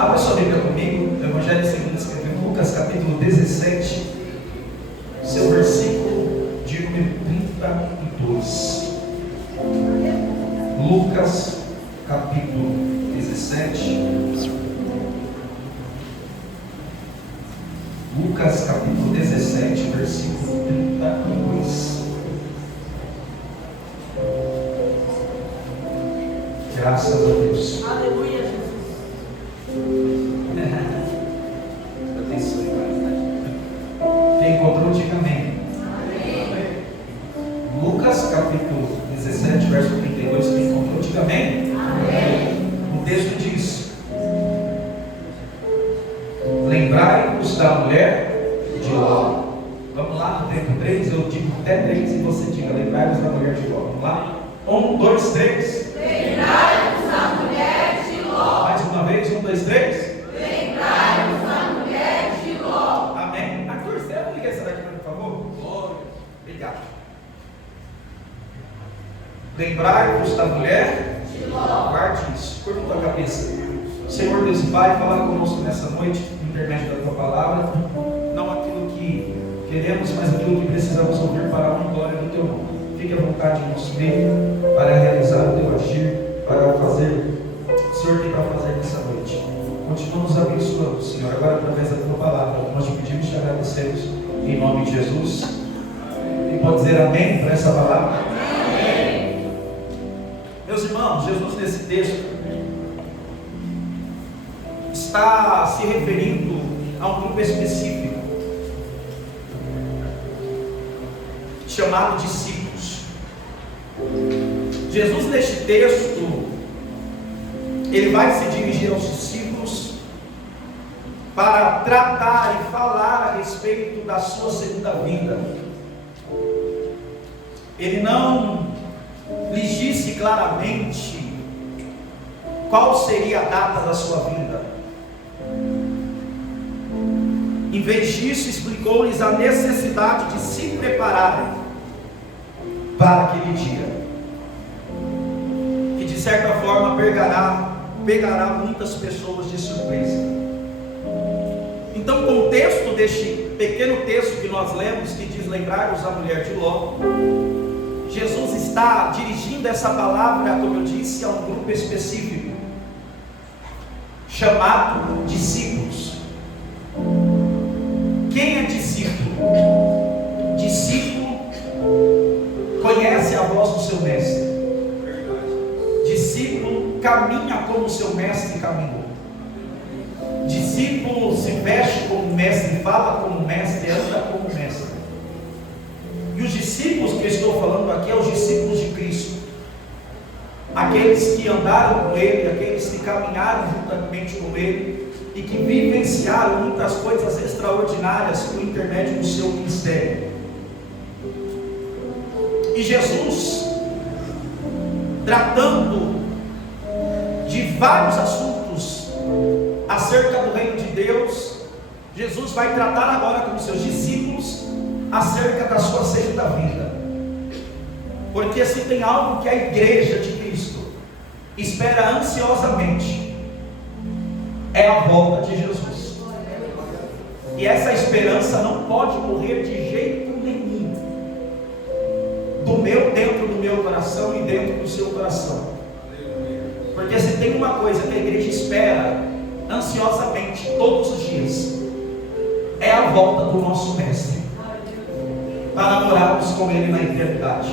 Abra sua Bíblia comigo, no Evangelho segundo escreveu Lucas, capítulo 17, seu versículo de número 32. Lucas, capítulo 17. Lucas, capítulo 17, versículo 32. Graças a Deus. Aleluia, Jesus. Quem encontrou, diga amém. Amém. Lucas, capítulo 17, verso 32. Quem encontrou, diga amém. Amém. O texto diz: lembrai-vos da mulher de Ló. Vamos lá, no tempo 3, eu digo até 3 e você diga: lembrai-vos da mulher de Ló. Vamos lá? 1, 2, 3. Lembrai-vos da mulher de Ló. Mais uma vez, 1, 2, 3. Lembrai-vos da mulher de Ló. Amém. Arthur, você liga essa daqui para mim, por favor? Glória. Obrigado. Lembrai-vos da mulher De Ló. Guarde isso, curva tua cabeça. Senhor Deus e Pai, fala conosco nessa noite, no intermédio da tua palavra, não aquilo que queremos, mas aquilo que precisamos ouvir para a honra e glória do teu nome. Fique à vontade em nosso meio para realizar o teu agir, para fazer o que o Senhor tem para fazer nessa noite. Continua nos abençoando, Senhor, agora através da tua palavra. Nós te pedimos e te agradecemos em nome de Jesus. E pode dizer amém para essa palavra? Amém. Meus irmãos, Jesus nesse texto está se referindo a um grupo específico chamado discípulos. Jesus neste texto, ele vai se dirigir aos discípulos para tratar e falar a respeito da sua segunda vinda. Ele não lhes disse claramente qual seria a data da sua vinda. Em vez disso, explicou-lhes a necessidade de se prepararem para aquele dia, que de certa forma pegará muitas pessoas de surpresa. Então, o contexto deste pequeno texto que nós lemos, que diz lembrai-vos da mulher de Ló, Jesus está dirigindo essa palavra, como eu disse, a um grupo específico, chamado discípulos. Quem é discípulo? Discípulo conhece a voz do seu mestre. Discípulo caminha como o seu mestre caminhou. Discípulo se veste como mestre, fala como mestre, anda como mestre. E os discípulos que eu estou falando aqui, são os discípulos de Cristo. Aqueles que andaram com Ele, aqueles que caminharam juntamente com Ele e que vivenciaram muitas coisas extraordinárias por intermédio do seu ministério. E Jesus, tratando de vários assuntos acerca do reino de Deus, Jesus vai tratar agora com os seus discípulos acerca da sua segunda vinda. Porque se tem algo que a igreja de Cristo espera ansiosamente, é a volta de Jesus. E essa esperança não pode morrer de jeito nenhum, dentro do meu coração e dentro do seu coração. Porque se tem uma coisa que a igreja espera ansiosamente todos os dias, é a volta do nosso mestre, para morarmos com ele na eternidade.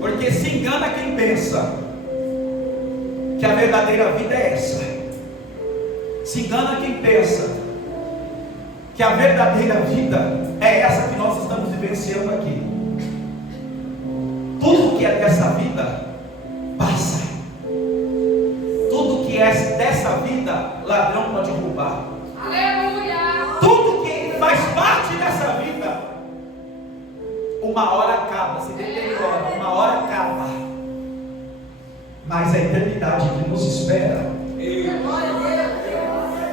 Porque se engana quem pensa que a verdadeira vida é essa. Se engana quem pensa que a verdadeira vida é essa que nós estamos vivenciando aqui. Tudo que é dessa vida passa. Tudo que é dessa vida, ladrão pode roubar. Aleluia. Tudo que faz parte dessa vida, uma hora acaba, se deteriora, uma hora acaba. Mas a eternidade que nos espera,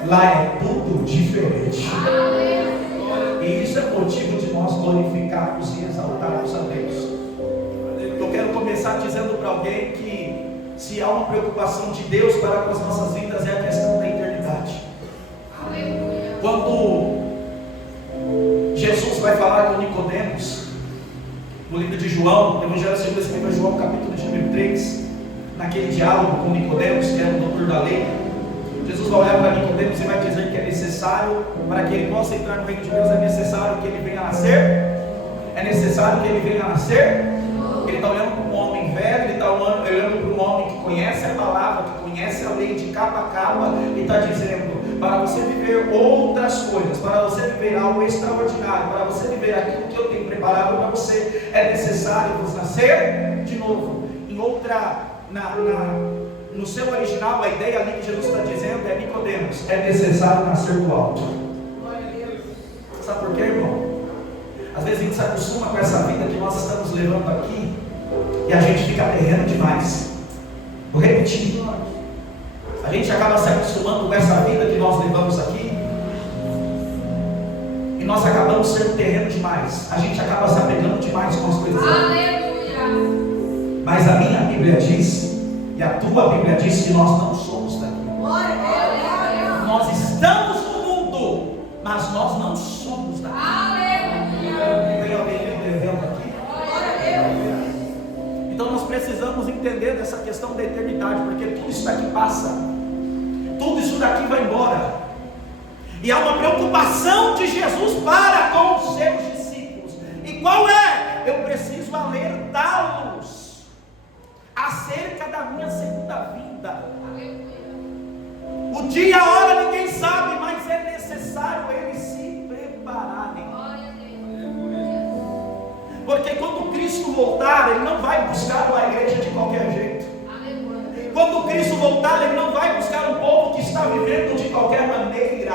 lá é tudo diferente. E isso é motivo de nós glorificarmos e exaltarmos a Deus. Eu quero começar dizendo para alguém que se há uma preocupação de Deus para com as nossas vidas, é a Quando Jesus vai falar com Nicodemos, no livro de João, no Evangelho segundo escreveu João, capítulo de número 3, naquele diálogo com Nicodemos, que era o doutor da lei, Jesus vai olhar para Nicodemos e vai dizer que é necessário, para que ele possa entrar no reino de Deus, é necessário que ele venha a nascer. É necessário que ele venha a nascer. Ele está olhando para um homem velho, ele está olhando para um homem que conhece a palavra, que conhece a lei de capa a capa, e está dizendo: para você viver outras coisas, para você viver algo extraordinário, para você viver aquilo que eu tenho preparado para você, é necessário você nascer de novo. Em outra, no seu original, a ideia ali que Jesus está dizendo é: Nicodemos, é necessário nascer do alto. Sabe por quê, irmão? Às vezes a gente se acostuma com essa vida que nós estamos levando aqui e a gente fica terreno demais. Vou repetir. A gente acaba se acostumando com essa vida que nós levamos aqui e nós acabamos sendo terreno demais. A gente acaba se apegando demais com as coisas. Aleluia! Mas a minha Bíblia diz, e a tua Bíblia diz, que nós não somos daqui. Nós estamos no mundo, mas nós não somos daqui. Tem alguém entendendo aqui? Então nós precisamos entender dessa questão da eternidade, porque tudo isso daqui passa, tudo isso daqui vai embora, e há uma preocupação de Jesus para com os seus discípulos. E qual é? Eu preciso alertá-los acerca da minha segunda vinda. O dia e a hora ninguém sabe, mas é necessário eles se prepararem. Porque quando Cristo voltar, Ele não vai buscar uma igreja de qualquer jeito. Quando Cristo voltar, Ele não vai buscar um povo que está vivendo de qualquer maneira.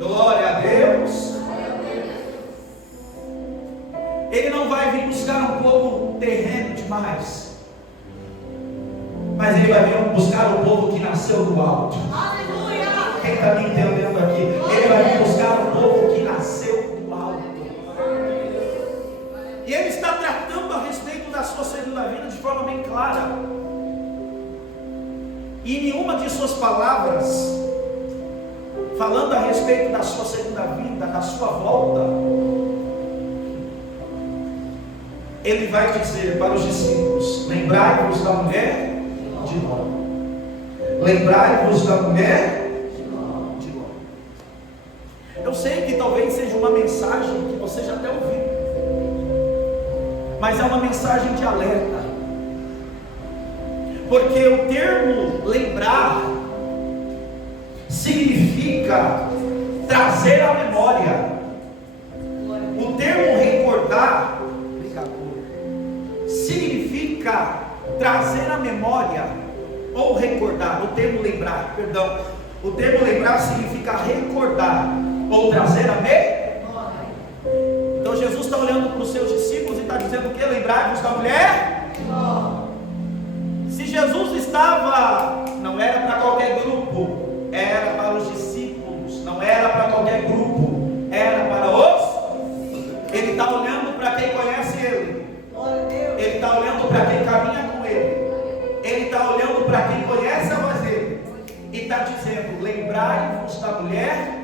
Glória a Deus. Ele não vai vir buscar um povo terreno demais, mas Ele vai vir buscar um povo que nasceu do alto. Quem está me entendendo aqui? Ele vai vir buscar um povo que nasceu do alto. E Ele está tratando a respeito da sua segunda vinda de forma bem clara. E em nenhuma de suas palavras, falando a respeito da sua segunda vinda, da sua volta, Ele vai dizer para os discípulos: lembrai-vos da mulher de Ló. Lembrai-vos da mulher de Ló. Eu sei que talvez seja uma mensagem que você já até ouviu, mas é uma mensagem de alerta, porque o termo lembrar significa trazer à memória. O termo recordar significa trazer à memória ou recordar. O termo lembrar, perdão, o termo lembrar significa recordar ou trazer à memória. Então Jesus está olhando para os seus discípulos e está dizendo o que? Lembrai-vos da mulher? Se Jesus estava, não era para qualquer grupo, era para os discípulos, não era para qualquer grupo, era para os. Ele está olhando para quem conhece Ele. Ele está olhando para quem caminha com Ele. Ele está olhando para quem conhece a voz dele. E está dizendo: lembrai-vos da mulher.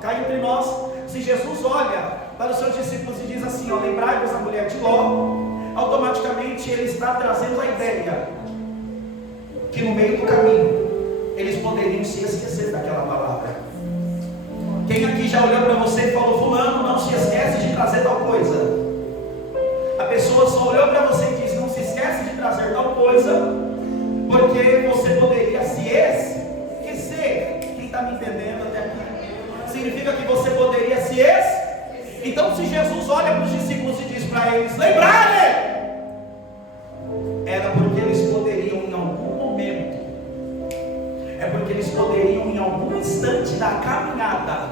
Cá entre nós, se Jesus olha para os seus discípulos e diz assim: lembrai-vos da mulher de Ló, automaticamente Ele está trazendo a ideia que no meio do caminho eles poderiam se esquecer daquela palavra. Quem aqui já olhou para você e falou: fulano, não se esquece de trazer tal coisa? A pessoa só olhou para você e disse: não se esquece de trazer tal coisa, porque você poderia se esquecer. Quem está me entendendo até aqui? Significa que você poderia se esquecer. Então, se Jesus olha para os discípulos e diz para eles lembrarem, era porque eles poderiam em algum momento, é porque eles poderiam em algum instante da caminhada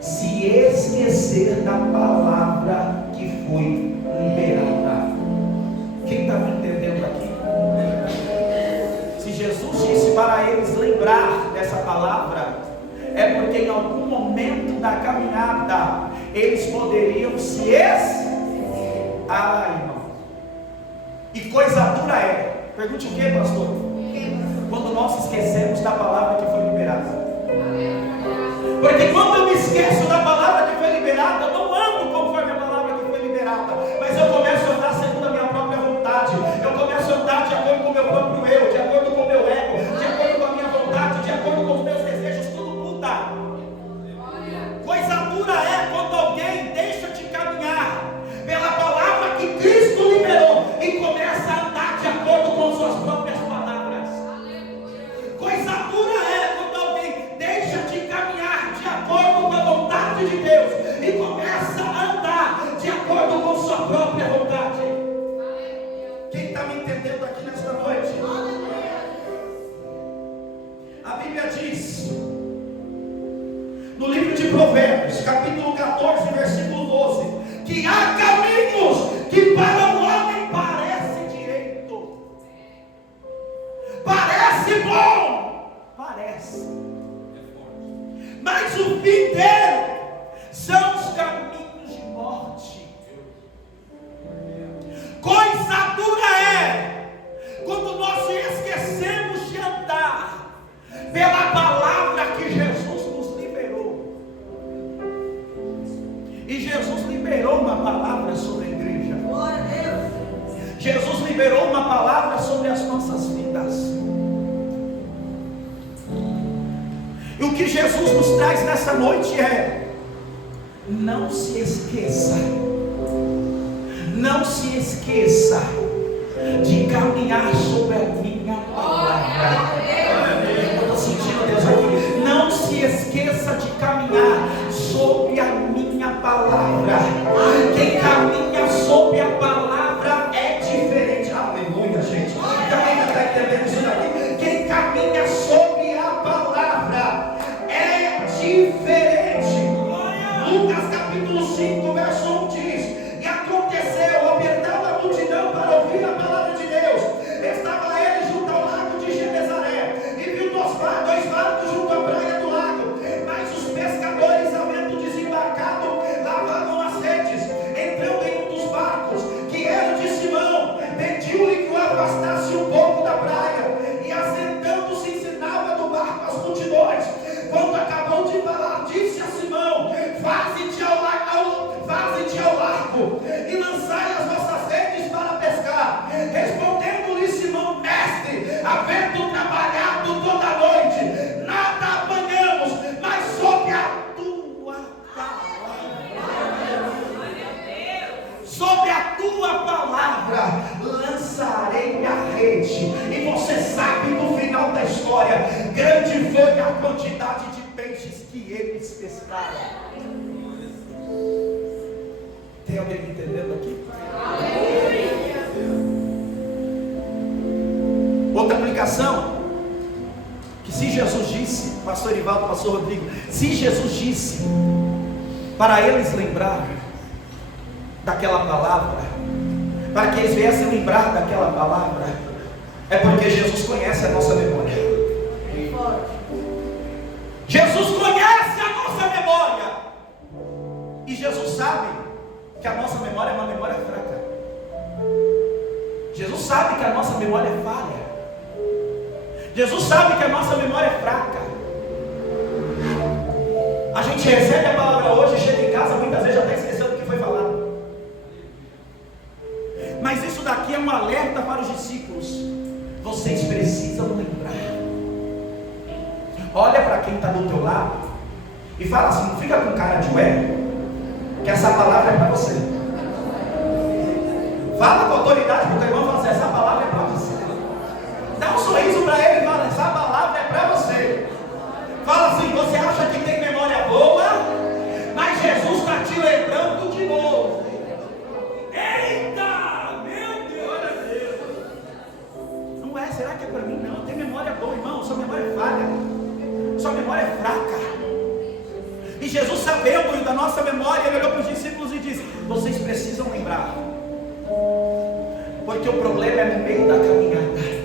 se esquecer da palavra que foi liberada. Quem está me entendendo aqui? Se Jesus disse para eles lembrar dessa palavra, é porque em algum momento da caminhada eles poderiam se esquecer. Irmão, e coisa dura é, pergunte o que, pastor? Quando nós esquecemos da palavra que foi liberada. Bíblia diz, no livro de Provérbios, capítulo 14, versículo 12, que há caminhos que para o homem parece direito, parece bom, parece, mas o fim dele são os caminhos de morte. Coisa dura é quando nós esquecemos de andar pela palavra que Jesus nos liberou. E Jesus liberou uma palavra sobre a igreja. Glória a Deus. Jesus liberou uma palavra sobre as nossas vidas. E o que Jesus nos traz nessa noite é: não se esqueça, não se esqueça de caminhar sobre a minha palavra. Eu estou sentindo Deus aqui. Não se esqueça de caminhar sobre a minha palavra. Quem caminha sobre a palavra é diferente. Aleluia, gente. Também está entendendo isso daqui? Quem caminha sobre a palavra é diferente. Lucas capítulo 5, verso 1 diz: e aconteceu, apertava a multidão para ouvir a palavra de Deus. Estava ele junto ao lago de Genezaré, e viu dois barcos junto à praia do lago. Mas os pescadores, havendo desembarcado, lavavam as redes. Entrando em um dos barcos, que era o de Simão, pediu-lhe que o afastasse um pouco da praia, e assentando-se ensinava do barco as multidões. Quando acabou de falar, disse a Simão: faze-te ao largo e lançai as vossas redes para pescar. Respondendo-lhe Simão: mestre, havendo trabalhado toda a noite, nada apanhamos, mas sob a tua palavra, sobre a tua palavra lançarei a rede. E você sabe no final da história, grande foi a quantidade de peixes que eles pescaram. Tem alguém me entendendo aqui? Outra aplicação, que se Jesus disse, pastor Ivaldo, pastor Rodrigo, se Jesus disse para eles lembrar daquela palavra, para que eles viessem lembrar daquela palavra, é porque Jesus conhece a nossa memória. Jesus conhece a nossa memória. E Jesus sabe que a nossa memória é uma memória fraca. Jesus sabe que a nossa memória é falha. Jesus sabe que a nossa memória é fraca. A gente recebe a palavra hoje, chega em casa, muitas vezes já está esquecendo o que foi falado. Mas isso daqui é um alerta para os discípulos. Vocês precisam lembrar. Olha para quem está do teu lado e fala assim: não fica com cara de ué, que essa palavra é para você. Fala com autoridade para o teu irmão e fala assim: essa palavra é para você. Dá um sorriso para ele e fala: essa palavra é para você. Fala assim: você acha que tem memória boa, mas Jesus está te lembrando de novo. Eita, meu Deus! Não é, será que é para mim? Não, tem memória boa, irmão. Sua memória é falha, sua memória é fraca. E Jesus, sabendo da nossa memória, ele olhou para os discípulos e disse: vocês precisam lembrar, porque o problema é no meio da caminhada.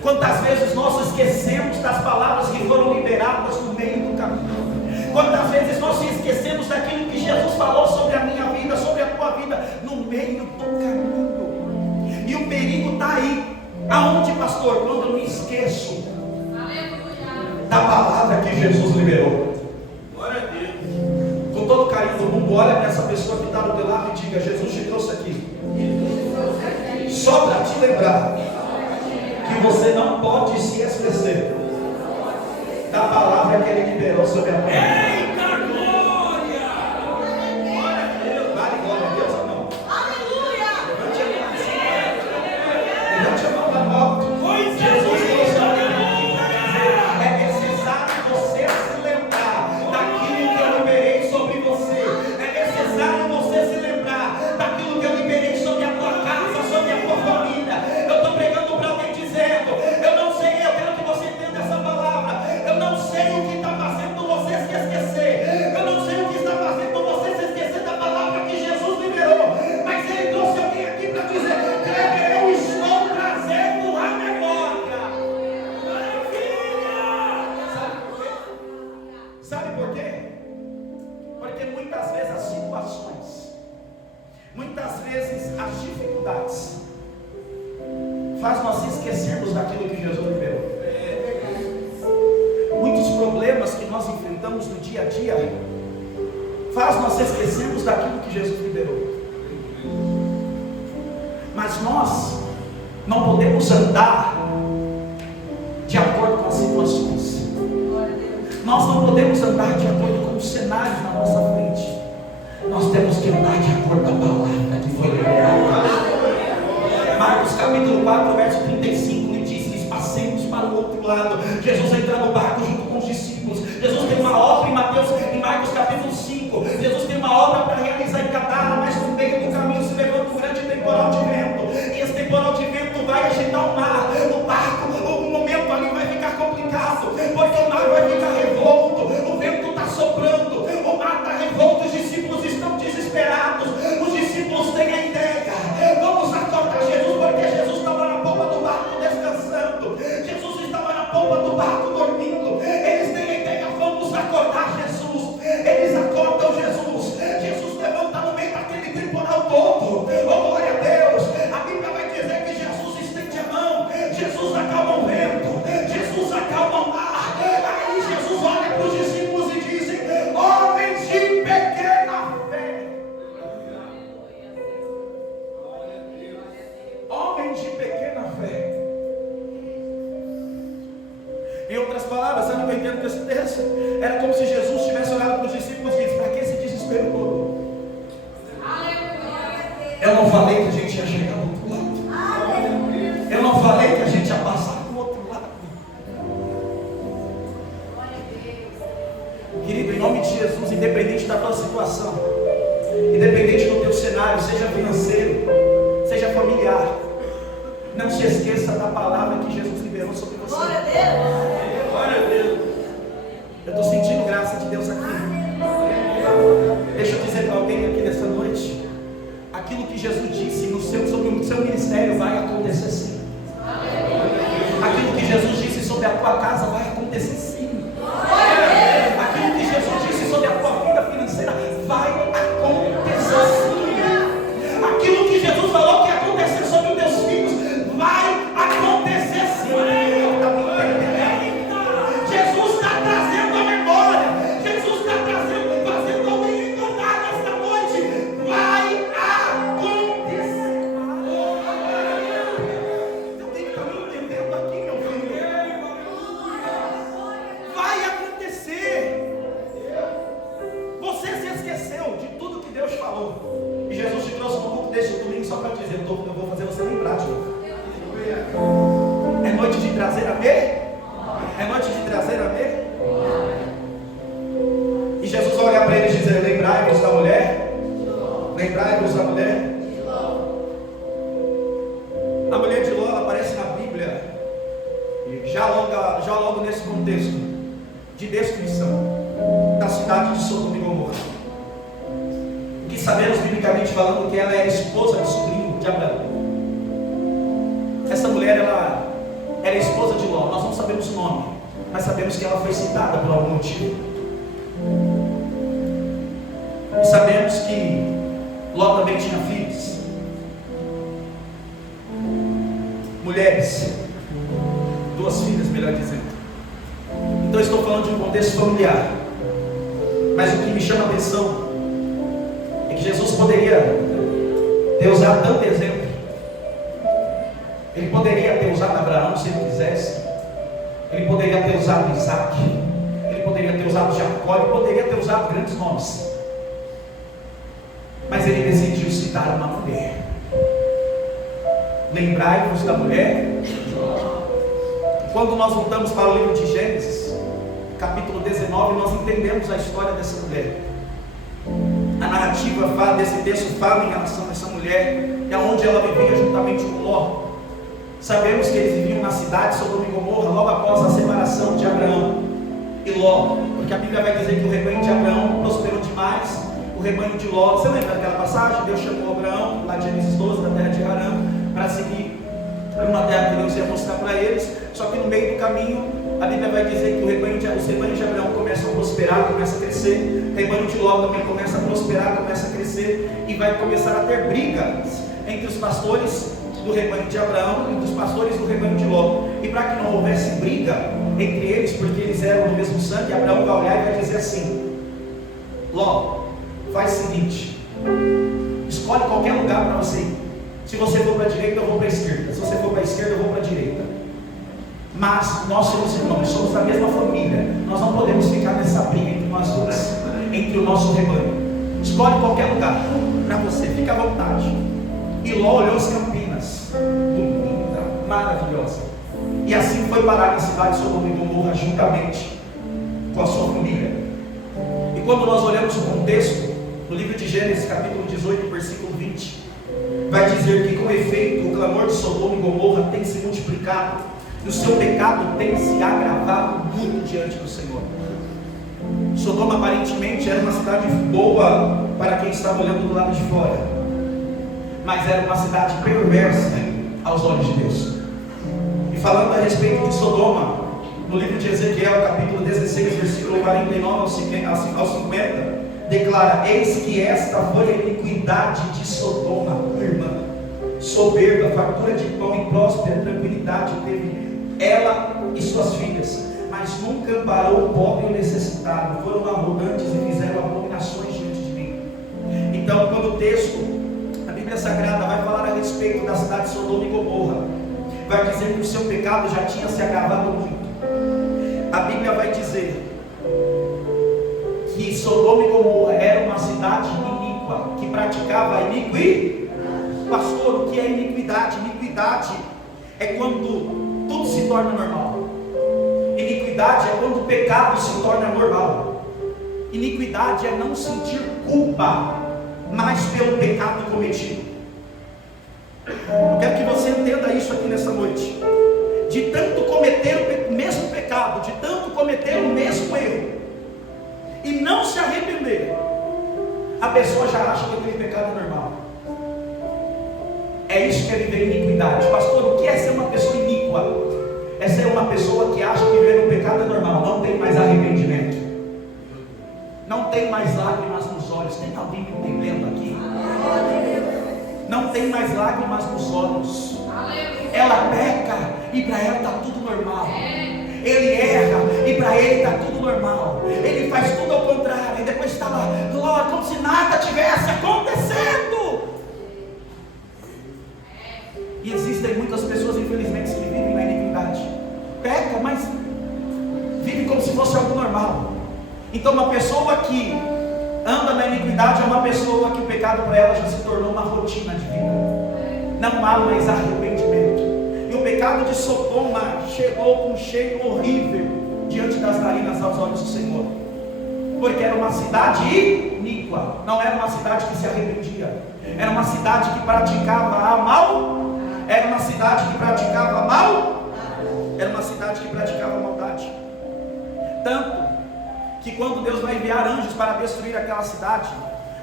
Quantas vezes nós esquecemos das palavras que foram liberadas no meio do caminho? Quantas vezes nós esquecemos daquilo que Jesus falou sobre a minha vida, sobre a tua vida, no meio do caminho? E o perigo está aí. Aonde, pastor? Quando eu me esqueço da palavra que Jesus liberou. Glória a Deus. Com todo o carinho do mundo, olha para essa pessoa que está do teu lado e diga: Jesus te trouxe aqui só para te lembrar que você não pode se esquecer da palavra que ele liberou sobre a tua vida. Eita glória! Glória a Deus! Vale glória a Deus ou não? Aleluia! Levante a mão para alto. Jesus trouxe alguém para dizer: é necessário você se lembrar daquilo que eu liberei sobre você. É necessário você se lembrar daquilo que eu liberei sobre a tua casa, sobre a tua família. Eu estou pregando para alguém dizendo: eu não sei, eu quero que você entenda essa palavra. enfrentamos no dia a dia faz nós esquecermos daquilo que Jesus liberou. Mas nós não podemos andar de acordo com as situações. Nós não podemos andar de acordo com os cenários na nossa frente. Nós temos que andar de acordo com a palavra que foi liberada. Marcos capítulo 4, verso 35, ele diz: passemos para o outro lado. Jesus entra no barco junto com os discípulos. Jesus tem uma obra em Marcos capítulo 5. Jesus tem uma obra para realizar em Gadara, mas no meio do caminho se levanta um grande temporal de vento. E esse temporal de vento vai agitar o mar. O barco, o momento ali vai ficar complicado, porque o mar vai ficar revolto. O vento está soprando, o mar está revolto. Os discípulos estão desesperados. Os discípulos têm a ideia: vamos acordar Jesus, porque Jesus estava na polpa do barco descansando. Jesus estava na polpa do barco dormindo. Eles têm a ideia: vamos acordar Jesus. Eles acordam Jesus. Jesus levanta no meio daquele temporal todo. Oh, glória a Deus. A Bíblia vai dizer que Jesus estende a mão. Jesus acalma o vento. Jesus acalma o mar. Aí Jesus olha para os discípulos e diz: homens de pequena fé. Homens de pequena fé. Em outras palavras, sabe o que eu entendo desse texto? Era como se Jesus tivesse olhado para os discípulos e disse: para que esse desespero todo? Eu não falei que a gente ia chegar do outro lado. Eu não falei que a gente ia passar do outro lado. Querido, em nome de Jesus, independente da tua situação, independente do teu cenário, seja financeiro, seja familiar, não se esqueça da palavra que Jesus liberou sobre você. Glória a Deus. Glória a Deus. Eu estou sentindo graça de Deus aqui. Deixa eu dizer para alguém aqui nessa noite: aquilo que Jesus disse sobre o seu ministério vai acontecer sim. Aquilo que Jesus disse sobre a tua casa vai acontecer sim. Aquilo que Jesus disse sobre a tua vida financeira vai acontecer sim. Aquilo que Jesus falou que ia acontecer sobre os teus filhos vai acontecer sim. Jesus está trazendo a memória. Jesus está fazendo alguém recordar nesta noite. Vai acontecer. Alguém está me entendendo aqui, meu filho? Vai acontecer. Você se esqueceu de tudo que Deus falou. E Jesus te trouxe no culto deste domingo só para dizer: eu vou fazer você lembrar de novo. É noite de trazer a ver? É noite de trazer a ver? E Jesus vai olhar para eles e dizer: lembrai-vos da mulher. Lembrai-vos da mulher. A mulher de Ló aparece na Bíblia já logo nesse contexto de descrição da cidade de Sodoma e Gomorra. O que sabemos biblicamente falando que ela era esposa de sobrinho de Abraão. Essa mulher, ela era esposa de Ló. Nós não sabemos o nome, mas sabemos que ela foi citada por algum motivo. E sabemos que Ló também tinha filhos, mulheres, 2 filhas, melhor dizendo. Então estou falando de um contexto familiar. Mas o que me chama a atenção é que Jesus poderia ter usado tanto exemplo. Ele poderia ter usado Abraão se ele quisesse. Ele poderia ter usado Isaac. Ele poderia ter usado Jacó. Ele poderia ter usado grandes nomes. Mas ele decidiu citar uma mulher. Lembrai-vos da mulher. Quando nós voltamos para o livro de Gênesis, capítulo 19, nós entendemos a história dessa mulher. A narrativa desse texto fala em relação a essa mulher e aonde ela vivia juntamente com Ló. Sabemos que eles viviam na cidade de Sodoma e Gomorra logo após a separação de Abraão e Ló, porque a Bíblia vai dizer que o rebanho de Abraão prosperou demais. O rebanho de Ló, você lembra daquela passagem? Deus chamou Abraão, lá de Gênesis 12, da terra de Harã, para seguir uma terra que Deus ia mostrar para eles. Só que no meio do caminho, a Bíblia vai dizer que os rebanhos de Abraão começam a prosperar, começam a crescer. O rebanho de Ló também começa a prosperar, começa a crescer, e vai começar a ter brigas entre os pastores do rebanho de Abraão e dos pastores do rebanho de Ló. E para que não houvesse briga entre eles, porque eles eram do mesmo sangue. Abraão vai olhar e vai dizer assim: Ló, faz o seguinte, escolhe qualquer lugar para você ir. Se você for para a direita, eu vou para a esquerda. Se você for para a esquerda, eu vou para a direita. Mas nós somos irmãos, somos da mesma família. Nós não podemos ficar nessa briga entre nós dois, entre o nosso rebanho. Escolhe qualquer lugar para você, fica à vontade. E Ló olhou as campinas, bonita, maravilhosa, e assim foi parar na cidade de Sodoma e Gomorra, juntamente com a sua família. E quando nós olhamos o contexto, no livro de Gênesis, capítulo 18, versículo 20, vai dizer que, com efeito, o clamor de Sodoma e Gomorra tem se multiplicado, e o seu pecado tem se agravado muito diante do Senhor. Sodoma aparentemente era uma cidade boa para quem estava olhando do lado de fora, mas era uma cidade perversa aos olhos de Deus. E falando a respeito de Sodoma, no livro de Ezequiel, capítulo 16, versículo 49 ao 50, declara: eis que esta foi a iniquidade de Sodoma, irmã, soberba, fartura de pão e próspera tranquilidade teve ela e suas filhas, mas nunca amparou o pobre e o necessitado. Foram arrogantes e fizeram abominações diante de mim. Então, quando o texto, a Bíblia Sagrada, vai falar a respeito da cidade de Sodoma e Gomorra, vai dizer que o seu pecado já tinha se agravado muito. A Bíblia vai dizer que Sodoma e Gomorra era uma cidade iníqua, que praticava iniquidade. Pastor, o que é iniquidade? Iniquidade é quando tudo se torna normal. Iniquidade é quando o pecado se torna normal. Iniquidade é não sentir culpa mais pelo pecado cometido. Eu quero que você entenda isso aqui nessa noite. De tanto cometer o mesmo pecado, de tanto cometer o mesmo erro e não se arrepender, a pessoa já acha que aquele pecado é normal. É isso que é viver iniquidade. Pastor, o que é ser uma pessoa iníqua? É ser uma pessoa que acha que viver no pecado é normal. Não tem mais arrependimento, não tem mais lágrimas nos olhos. Tem alguém me entendendo aqui? Não tem mais lágrimas nos olhos. Ela peca e para ela está tudo normal. Ele erra e para ele está tudo normal. Ele faz tudo ao contrário e depois está lá, glória, como se nada tivesse acontecendo. E existem muitas pessoas, infelizmente, que vivem na iniquidade. Peca, mas vive como se fosse algo normal. Então, uma pessoa que anda na iniquidade é uma pessoa que o pecado para ela já se tornou uma rotina de vida. Não há mais arrependimento. E o pecado de Sodoma chegou com um cheiro horrível diante das narinas aos olhos do Senhor, porque era uma cidade iníqua. Não era uma cidade que se arrependia. Era uma cidade que praticava a mal. Era uma cidade que praticava mal. Era uma cidade que praticava maldade. Tanto que quando Deus vai enviar anjos para destruir aquela cidade,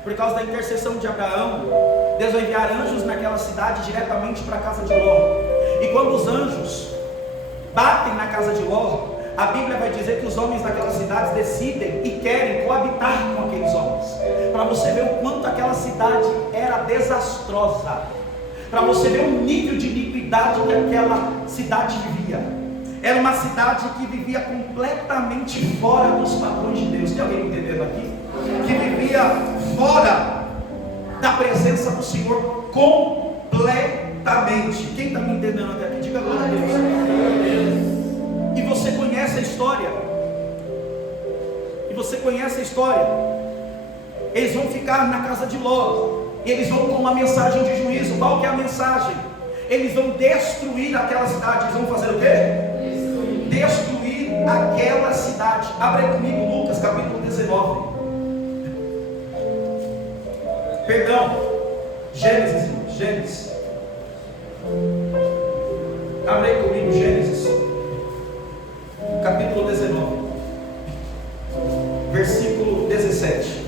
por causa da intercessão de Abraão, Deus vai enviar anjos naquela cidade diretamente para a casa de Ló. E quando os anjos batem na casa de Ló, a Bíblia vai dizer que os homens daquelas cidades decidem e querem coabitar com aqueles homens. Para você ver o quanto aquela cidade era desastrosa, para você ver o nível de iniquidade que aquela cidade vivia. Era uma cidade que vivia completamente fora dos padrões de Deus. Tem alguém entendendo aqui? Que vivia fora da presença do Senhor completamente. Quem está me entendendo até aqui? Diga glória a Deus. E você conhece a história. Eles vão ficar na casa de Ló. E eles vão com uma mensagem de juízo. Qual que é a mensagem? Eles vão destruir aquela cidade. Eles vão fazer o quê? Destruir aquela cidade. Abre comigo Lucas capítulo 19. Perdão, Gênesis. Abre comigo Gênesis capítulo 19, versículo 17.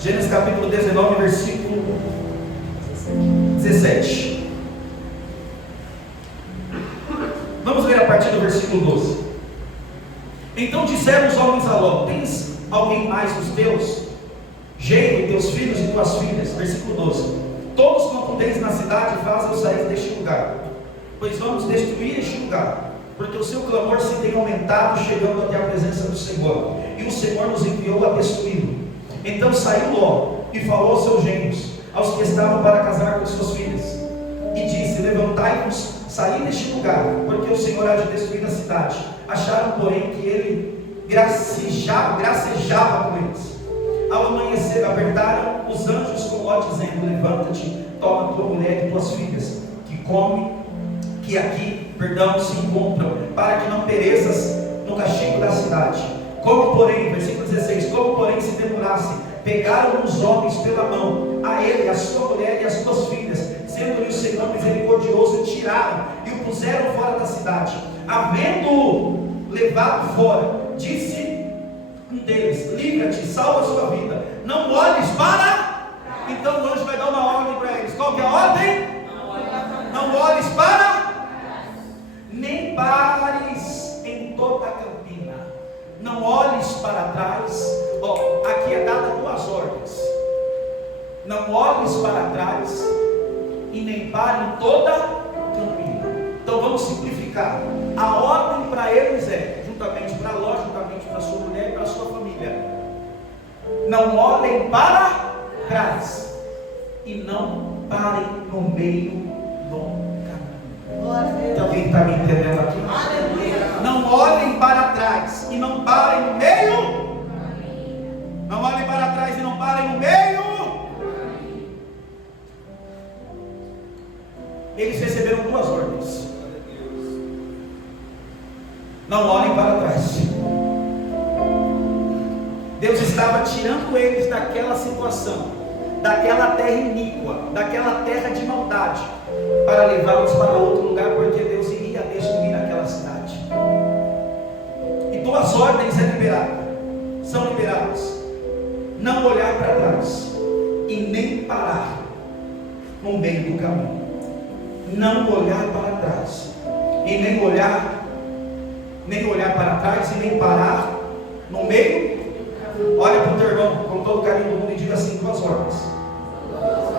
Gênesis capítulo 19, versículo 17. Vamos ler a partir do versículo 12. Então disseram os homens a Ló: tens alguém mais dos teus? Jeito e teus filhos e tuas filhas, versículo 12, todos quanto tens na cidade, faz-o sair deste lugar, pois vamos destruir este lugar, porque o seu clamor se tem aumentado, chegando até a presença do Senhor, e o Senhor nos enviou a destruí-lo. Então saiu Ló e falou aos seus genros, aos que estavam para casar com suas filhas, e disse: levantai-vos, saí deste lugar, porque o Senhor há de destruir a cidade. Acharam, porém, que ele gracejava com eles. Ao amanhecer, apertaram os anjos com Ló, dizendo: levanta-te, toma tua mulher e tuas filhas, que aqui se encontram, para que não pereças no castigo da cidade. Como porém, versículo 16, como porém se demorasse, pegaram os homens pela mão, a ele, a sua mulher e as suas filhas, sendo-lhe o Senhor misericordioso, tiraram e o puseram fora da cidade. Havendo-o levado fora, disse um deles: livra-te, salva a sua vida, não olhes para. Então o anjo vai dar uma ordem para eles. Qual que é a ordem? Não olhes para, nem pares em toda a campina, não olhes para trás. Aqui é dada duas ordens: não olhes para trás e nem pare em toda a campina. Então vamos simplificar. A ordem para eles é, juntamente para Ló, juntamente para sua mulher e para sua família: não olhem para trás e não parem no meio do caminho. Então quem está me entendendo aqui? Não olhem para trás e não parem no meio. Não olhem para trás e não parem no meio. Eles receberam duas ordens: não olhem para trás. Deus estava tirando eles daquela situação, daquela terra iníqua, daquela terra de maldade, para levá-los para outro lugar, porque Deus iria destruir aquela cidade. E duas ordens são liberadas: não olhar para trás e nem parar no meio do caminho. Não olhar para trás e nem olhar para trás e nem parar no meio. Olha para o teu irmão com todo o carinho do mundo e diga assim: duas ordens.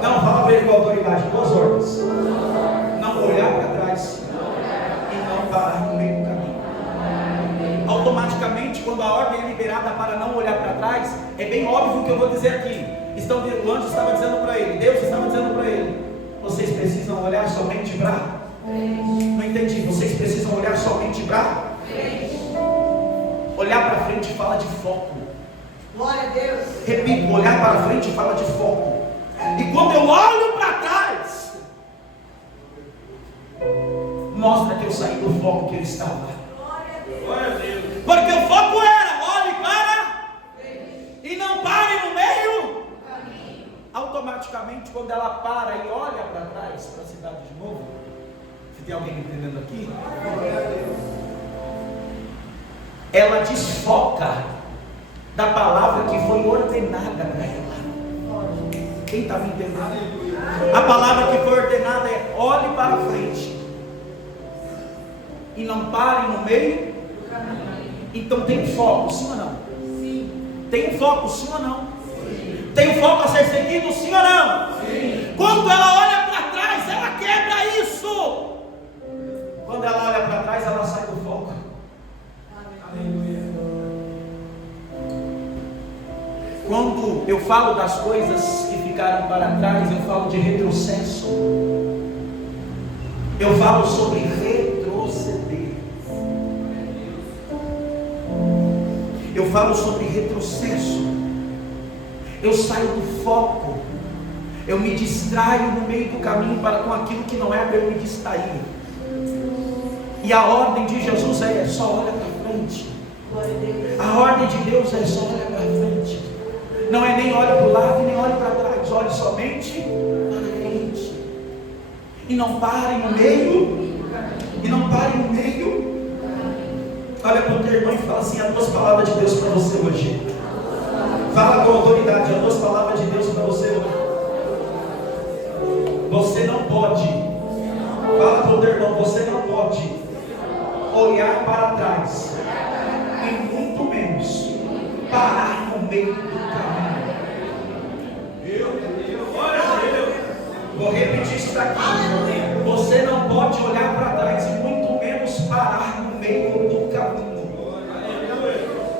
Não, fala para ele com autoridade: duas ordens. Não olhar para trás e não parar no meio do caminho. Automaticamente, quando a ordem é liberada para não olhar para trás, é bem óbvio o que eu vou dizer aqui. O anjo estava dizendo para ele, Deus estava dizendo para ele: vocês precisam olhar somente para. Não entendi. Vocês precisam olhar somente para. Olhar para frente fala de foco. Glória a Deus. Repito, olhar para frente fala de foco. E quando eu olho para trás, mostra que eu saí do foco que eu estava. Glória a Deus. Porque o foco era: olhe para e não pare no meio. Automaticamente, quando ela para e olha para trás, para a cidade de novo, se tem alguém me entendendo aqui, ela desfoca da palavra que foi ordenada para ela. Quem está me entendendo? A palavra que foi ordenada é: olhe para frente e não pare no meio. Então tem foco, sim ou não? Sim. Tem foco, sim ou não? Sim. Tem um foco a ser seguido, sim ou não? Sim. Quando ela olha para trás, ela quebra isso. Quando ela olha para trás, ela sai do foco. Aleluia. Quando eu falo das coisas que ficaram para trás, eu falo de retrocesso. Eu falo sobre retroceder. Eu falo sobre retrocesso. Eu saio do foco. Eu me distraio no meio do caminho com aquilo que não é para eu me distrair. E a ordem de Jesus é: só olha para frente. A ordem de Deus é: só olha para frente. Não é nem olha para o lado e nem olha para trás. Olhe somente para frente. E não pare no meio. E não pare no meio. Olha para o teu irmão e fala assim: há duas palavras de Deus para você hoje. Fala com autoridade: há duas palavras de Deus para você hoje. Você não pode. Fala para o teu irmão: você não pode olhar para trás e muito menos parar no meio do caminho. Vou repetir isso daqui. Você não pode olhar para trás e muito menos parar no meio do caminho.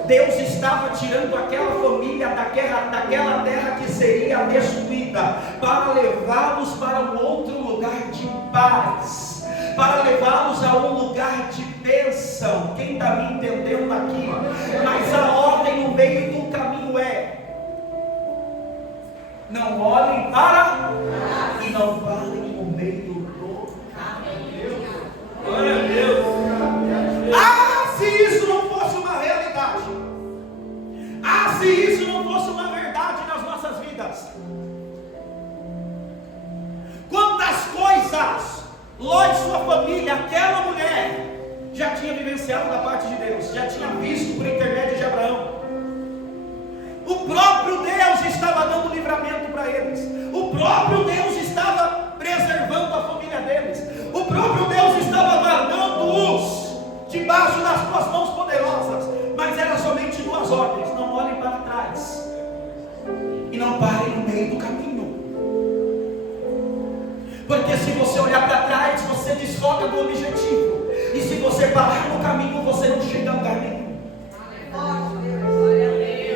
Deus estava tirando aquela família daquela terra que seria destruída, para levá-los para um outro lugar de paz, para levá-los a um lugar de bênção. Quem está me entendendo aqui? Mas a ordem no meio do caminho é: não olhem para e não parem no meio do caminho. Glória a Deus. Se isso não fosse uma realidade, se isso não fosse uma verdade nas nossas vidas, quantas coisas Ló e sua família, aquela mulher, já tinha vivenciado da parte de Deus, já tinha visto por intermédio de Abraão. O próprio Deus estava dando livramento para eles, o próprio Deus estava preservando a família deles, o próprio Deus estava guardando-os debaixo das suas mãos poderosas. Mas era somente duas ordens: não olhem para trás e não parem no meio do caminho. Porque se você olhar para trás, você desfoca do objetivo, e se você parar no caminho, você não chega a lugar nenhum.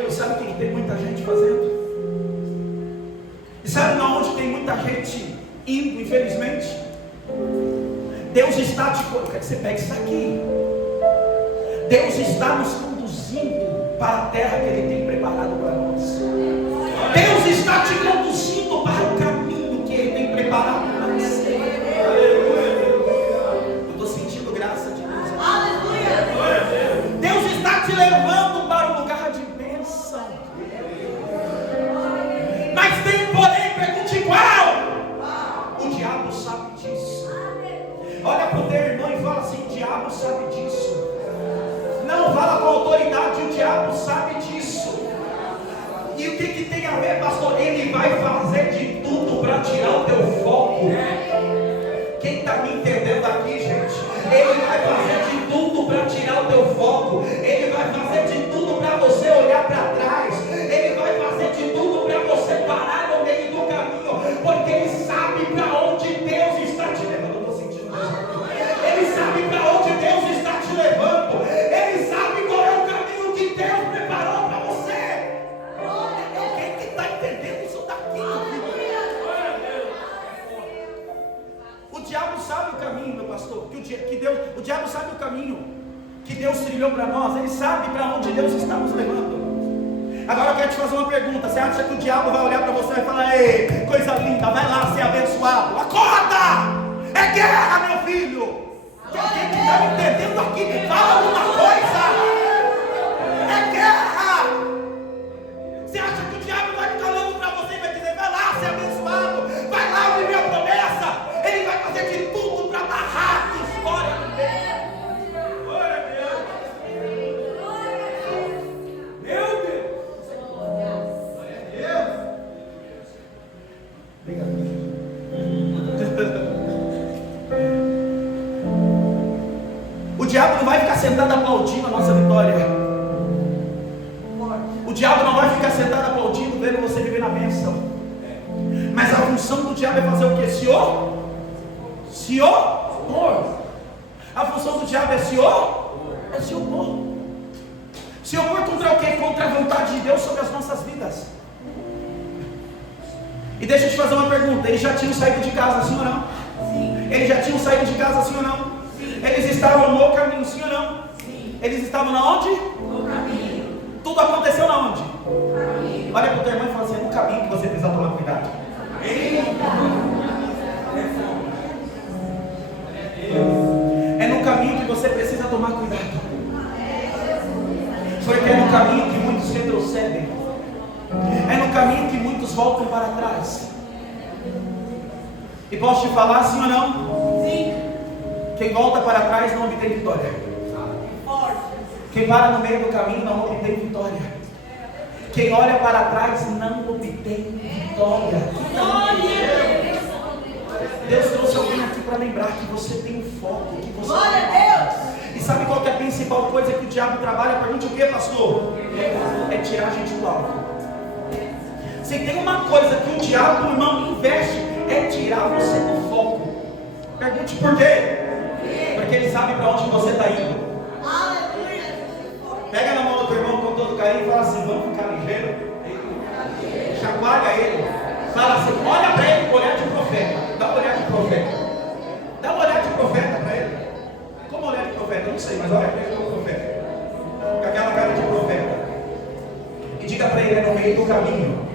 E sabe o que tem muita gente fazendo? E sabe onde tem muita gente indo, infelizmente? Deus está te... Eu quero que você pegue isso aqui. Deus está nos conduzindo para a terra que Ele tem preparado para nós. Deus está te conduzindo para o caminho que Ele tem preparado para você. Eu estou sentindo graça de Deus. Deus está te levando para um lugar de bênção. Mas tem porém, pergunte qual? O diabo sabe disso. Olha para o teu irmão e fala assim: o diabo sabe disso. Não fala com autoridade, o diabo sabe disso. E o que tem a ver, pastor? Ele vai fazer de tudo para tirar o teu foco. Quem está me entendendo aqui, gente? Ele vai fazer de tudo para tirar o teu foco. Ele vai fazer de tudo para você olhar para trás. Ele vai fazer de tudo para você parar no meio do caminho, porque Ele sabe para onde Deus está te levando. Eu estou sentindo Deus. Ele sabe para onde Deus está te levando. Ele sabe qual é o caminho que Deus preparou para você. Quem que está entendendo isso daqui? O diabo sabe o caminho, meu pastor. O diabo sabe o caminho que Deus trilhou para nós. Ele sabe para onde Deus está nos levando. Agora eu quero te fazer uma pergunta. Você acha que o diabo vai olhar para você e vai falar: ei, coisa linda, vai lá ser abençoado, acorda, é guerra, meu filho? Quem está me entendendo aqui? Fala alguma coisa. É guerra. Você acha que o diabo vai ficar olhando para você e vai dizer: vai lá ser abençoado, vai lá viver a promessa? Ele vai fazer de tudo para barrar a história do Deus. Glória a Deus. Meu Deus. Glória a Deus. Obrigado. O diabo não vai ficar sentado aplaudindo a nossa vitória. O diabo não vai ficar sentado aplaudindo vendo você viver na bênção. Mas a função do diabo é fazer o quê? Se opor. A função do diabo é se opor. Se opor contra o quê? Contra a vontade de Deus sobre as nossas vidas. E deixa eu te fazer uma pergunta: eles já tinham saído de casa, sim ou não? Sim. Eles já tinham saído de casa, sim ou não? Eles estavam no caminho, sim ou não? Sim. Eles estavam na onde? No caminho. Tudo aconteceu na onde? No caminho. Olha para o teu irmão e fala assim: é no caminho que você precisa tomar cuidado. É no caminho que você precisa tomar cuidado. Porque é no caminho que muitos retrocedem. É no caminho que muitos voltam para trás. E posso te falar, sim ou não? Sim. Quem volta para trás não obtém vitória. Quem para no meio do caminho não obtém vitória. Quem olha para trás não obtém vitória. Deus trouxe alguém aqui para lembrar que você tem um foco, que você Glória a Deus. E sabe qual que é a principal coisa que o diabo trabalha? Pergunte o que, pastor? É tirar a gente do alvo. Se tem uma coisa que o diabo, irmão, investe, é tirar você do foco. Pergunte por quê? Porque ele sabe para onde você está indo. Pega na mão do teu irmão com todo carinho e fala assim: vamos ficar ligeiro. Chacoalha ele. Fala assim: olha para ele com olhar de profeta. Dá uma olhada de profeta. Dá uma olhada de profeta para ele. Como olhar de profeta? Eu não sei, mas olha para ele como profeta. Com aquela cara de profeta. E diga para ele: é no meio do caminho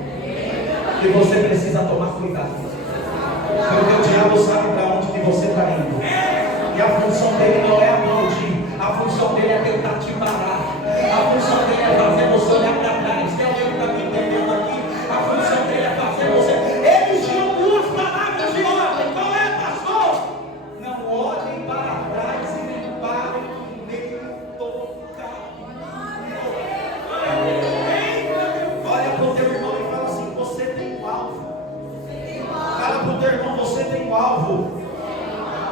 que você precisa tomar cuidado. Porque o diabo sabe para onde que você está indo. E a função dele não é aplaudir. A função dele é tentar te parar. A função dele é fazer você olhar para trás. Tem alguém que está me entendendo aqui? A função dele é fazer você. Eles tinham duas palavras de ordem. Qual é, pastor? Não olhem para trás e nem parem no meio do caminho. Olha para o teu irmão e fala assim: você tem um alvo. Fala para o teu irmão: você tem um alvo.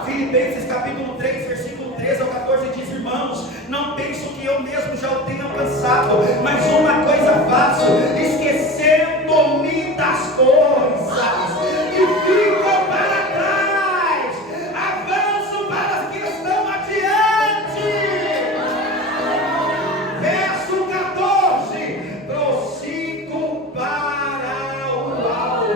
Filipenses capítulo 3, versículo 13 ao 14 diz: irmãos, não penso que eu mesmo já o tenha alcançado, mas uma coisa faço, esquecendo-me das coisas que ficam para trás, avanço para as que estão adiante. Verso 14: prossigo para o alvo.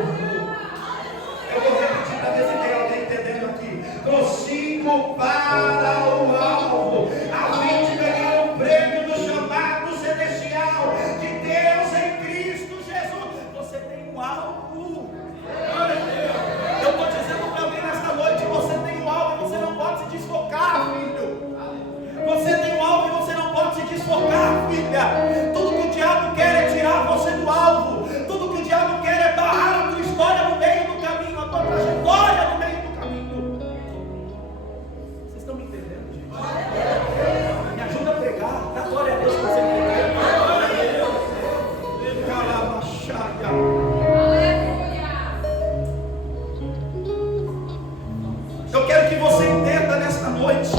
Eu vou repetir para ver se tem alguém entendendo aqui. Prossigo para o alvo, a fim de ganhar o prêmio do chamado celestial de Deus em Cristo Jesus. Você tem um alvo. Eu estou dizendo para alguém nesta noite: você tem um alvo e você não pode se desfocar, filho. Você tem um alvo e você não pode se desfocar, filha. Tudo que o diabo quer é tirar você do alvo. Tudo que o diabo quer é barrar a tua história no meio do caminho, a tua trajetória no meio do caminho. Vocês estão me entendendo, gente? Me ajuda a pregar. Dá glória a Deus para você me entender. Eu quero que você entenda nesta noite.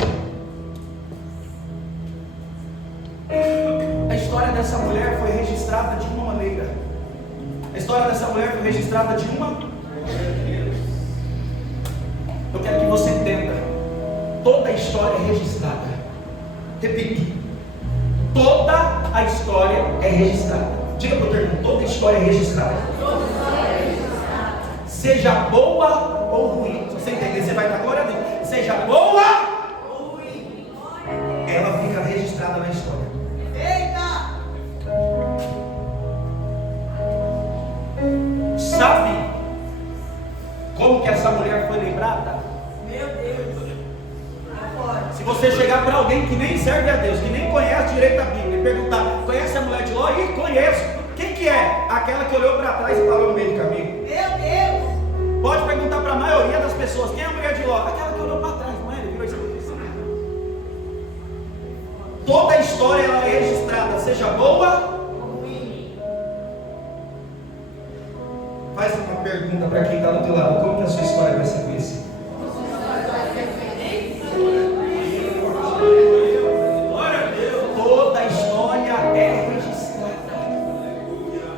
A história dessa mulher foi registrada de uma maneira. A história dessa mulher foi registrada de uma. Eu quero que você entenda. Toda a história é registrada. Repito. Toda a história é registrada. Diga para o teu irmão: toda a história é registrada. Seja boa ou ruim. Se você entender, você vai dar glória a Deus. Seja boa ou ruim, ela fica registrada na história. Eita! Sabe como que essa mulher foi lembrada? Meu Deus! Se você chegar para alguém que nem serve a Deus, que nem conhece direito a Bíblia, e perguntar: conhece a mulher de Ló? E conheço. Quem que é? Aquela que olhou para trás e parou no meio do caminho. Meu Deus! Pode perguntar para a maioria das pessoas: quem é a mulher de Ló? Aquela que olhou para trás, não é? Ele virou isso aqui. Toda a história ela é registrada, seja boa ou ruim. Faz uma pergunta para quem está do teu lado: como que a sua história vai ser conhecida? Toda a história é registrada.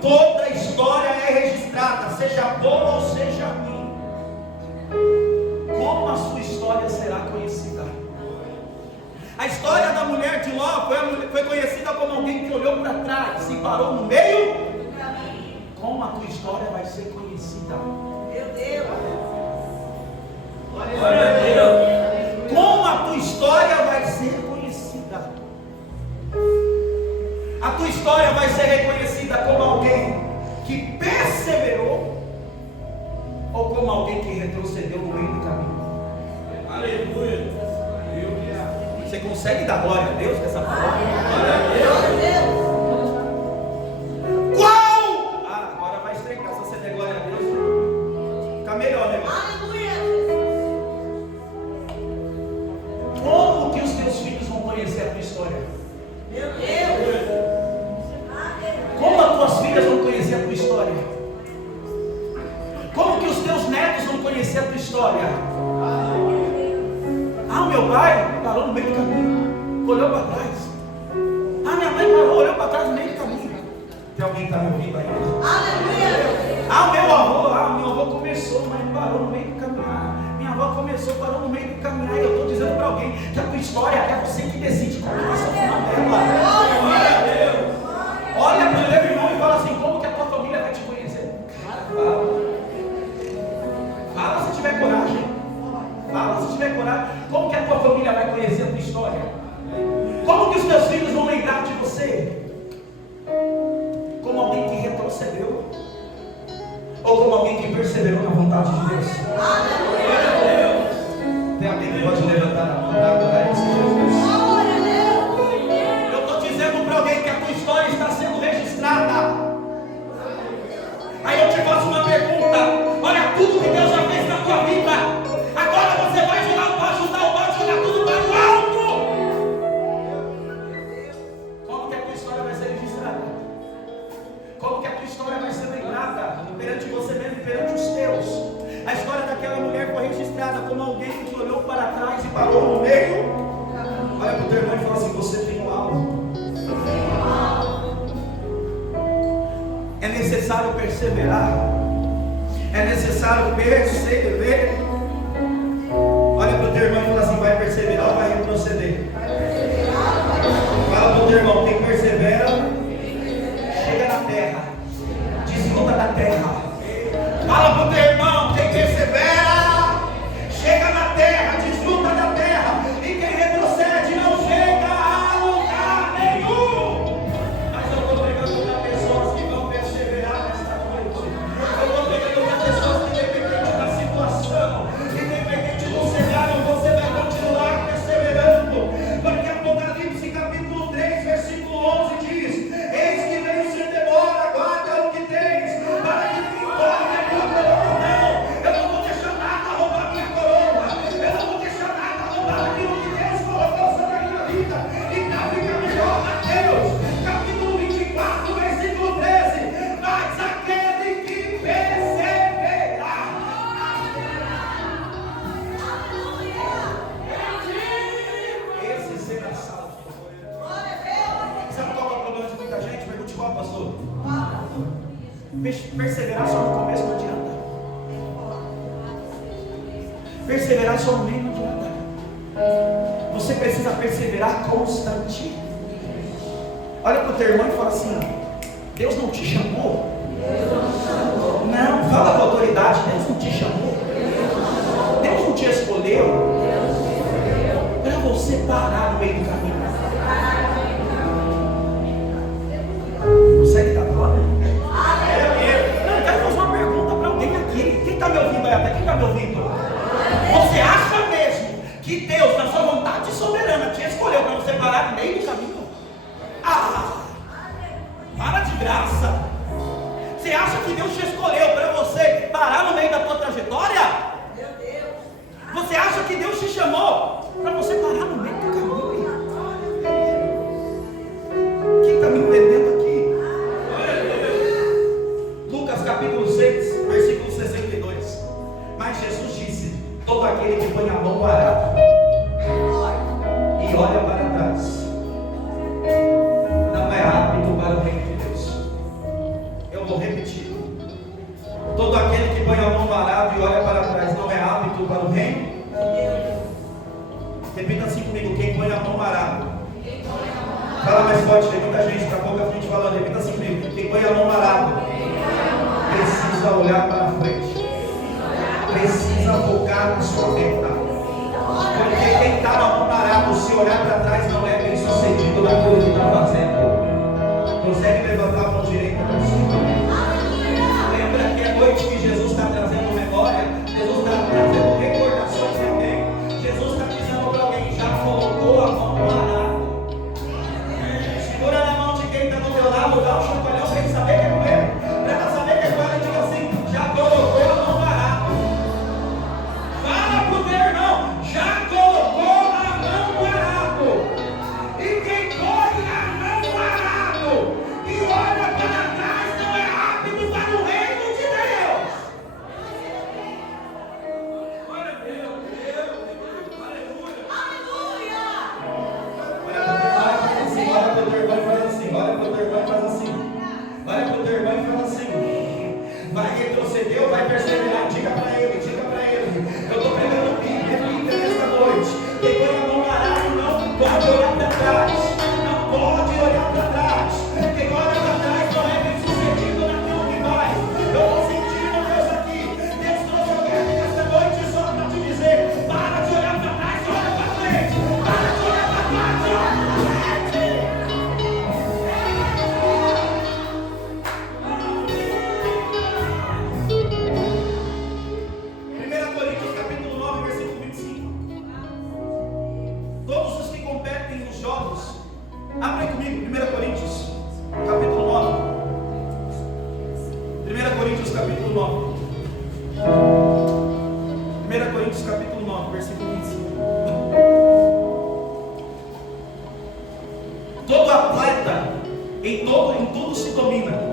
Toda a história é registrada, seja boa ou seja ruim. Como a sua história será conhecida? A história da mulher de Ló foi conhecida como alguém que olhou para trás e parou no meio. Como a tua história vai ser conhecida? Meu Deus! Glória a Deus! Como a tua história vai ser conhecida? A tua história vai ser reconhecida como alguém que perseverou ou como alguém que retrocedeu no meio do caminho? Aleluia! Você consegue dar glória a Deus nessa palavra? Glória a Deus! Qual? Agora vai estrecar se você der glória a Deus. Fica melhor, né? Aleluia! Como que os teus filhos vão conhecer a tua história? Meu Deus! Como as tuas filhas vão conhecer a tua história? Como que os teus netos vão conhecer a tua história? Meu pai parou no meio do caminho, olhou para trás. Minha mãe parou, olhou para trás no meio do caminho. Tem alguém que está me ouvindo aí? Aleluia! que a tua história é você que decide como vai ser o final dela. Olha para o teu irmão e fala assim: como que a tua família vai te conhecer? Fala se tiver coragem. Fala se tiver coragem. Como que a tua família vai conhecer a tua história? Como que os teus filhos vão lembrar de você? Como alguém que retrocedeu? Ou como alguém que perseverou na vontade de Deus? Tem alguém que pode levantar a mão da glória de Jesus? Eu estou dizendo para alguém que a tua história está sendo registrada. Aí eu te faço uma pergunta: olha tudo que Deus já fez na tua vida. Agora você vai jogar o baixo, chutar o baixo, jogar tudo para o alto. Como que a tua história vai ser registrada? Como que a tua história vai ser lembrada perante você mesmo e perante os teus? A história daquela mulher foi registrada como alguém que olhou para trás e parou no meio. Olha para o teu irmão e fala assim: você tem um alvo. É necessário perseverar. É necessário perseverar. Olha para o teu irmão e fala assim: vai perseverar ou vai retroceder? Fala para o teu irmão: quem persevera chega na terra, desfruta da terra. Fala para o teu irmão: quem persevera chega na terra, desfruta da terra. E quem retrocede não chega a lugar nenhum. Mas eu estou pregando para pessoas que vão perseverar nesta noite. Eu estou pregando para pessoas que, independente da situação, independente do cenário, você vai continuar perseverando. Porque Apocalipse capítulo 3, versículo 11 diz: eis que veio sem demora, guarda o que tens, para que não importe a tua coroa. Eu não vou deixar nada roubar minha coroa. Eu não vou deixar nada roubar aquilo que Deus colocou sobre a minha vida. Então fica melhor, Mateus, capítulo 24, versículo 13. Mas aquele que perseverar. Esse será salvo. Sabe qual é o problema de muita gente? Pergunte qual, pastor? Perseverar só no começo não adianta. Perseverar só no meio não adianta. Você precisa perseverar constante. Olha para o teu irmão e fala assim: Deus não te chamou? Não, fala com autoridade: Deus não te chamou? Deus não te escolheu para você parar no meio do caminho. Consegue dar glória? Eu quero fazer uma pergunta para alguém aqui. Quem está me ouvindo aí até? Quem está me ouvindo? Você acha mesmo que Deus, na sua vontade soberana, te escolheu para você parar no meio do caminho? Para de graça. Você acha que Deus te escolheu para você parar no meio da tua trajetória? Você acha que Deus te chamou para você parar no meio do caminho? Quem está me entendendo aqui? Lucas capítulo 6, versículo 62. Mas Jesus disse: todo aquele que põe a mão no arado e olha para trás não é apto para o reino de Deus. Eu vou repetir: todo aquele que põe a mão no arado e olha para trás não é apto para o reino. Repita assim comigo: quem põe a mão no arado. Fala mais forte, tem muita gente, daqui a pouco a gente falando. Repita assim comigo: quem põe a mão no arado precisa olhar para frente, precisa focar na sua meta. Porque quem está na mão no arado, se olhar para trás, não é bem sucedido naquilo que está fazendo. Consegue levantar a mão direita para cima? Lembra que é noite que Jesus está trazendo memória, Jesus está trazendo recordações de alguém. Jesus está dizendo para alguém: já colocou a mão no arado. Segura na mão de quem está do teu lado, dá um chacoalhão para ele saber que é com ele. Para ela saber que é com ela, diga assim: já colocou a mão no arado. Fala para o teu irmão: já colocou a mão no arado. E quem põe a mão no arado e olha para trás não é 1 Coríntios capítulo 9, versículo 25. Todo atleta, em tudo se domina.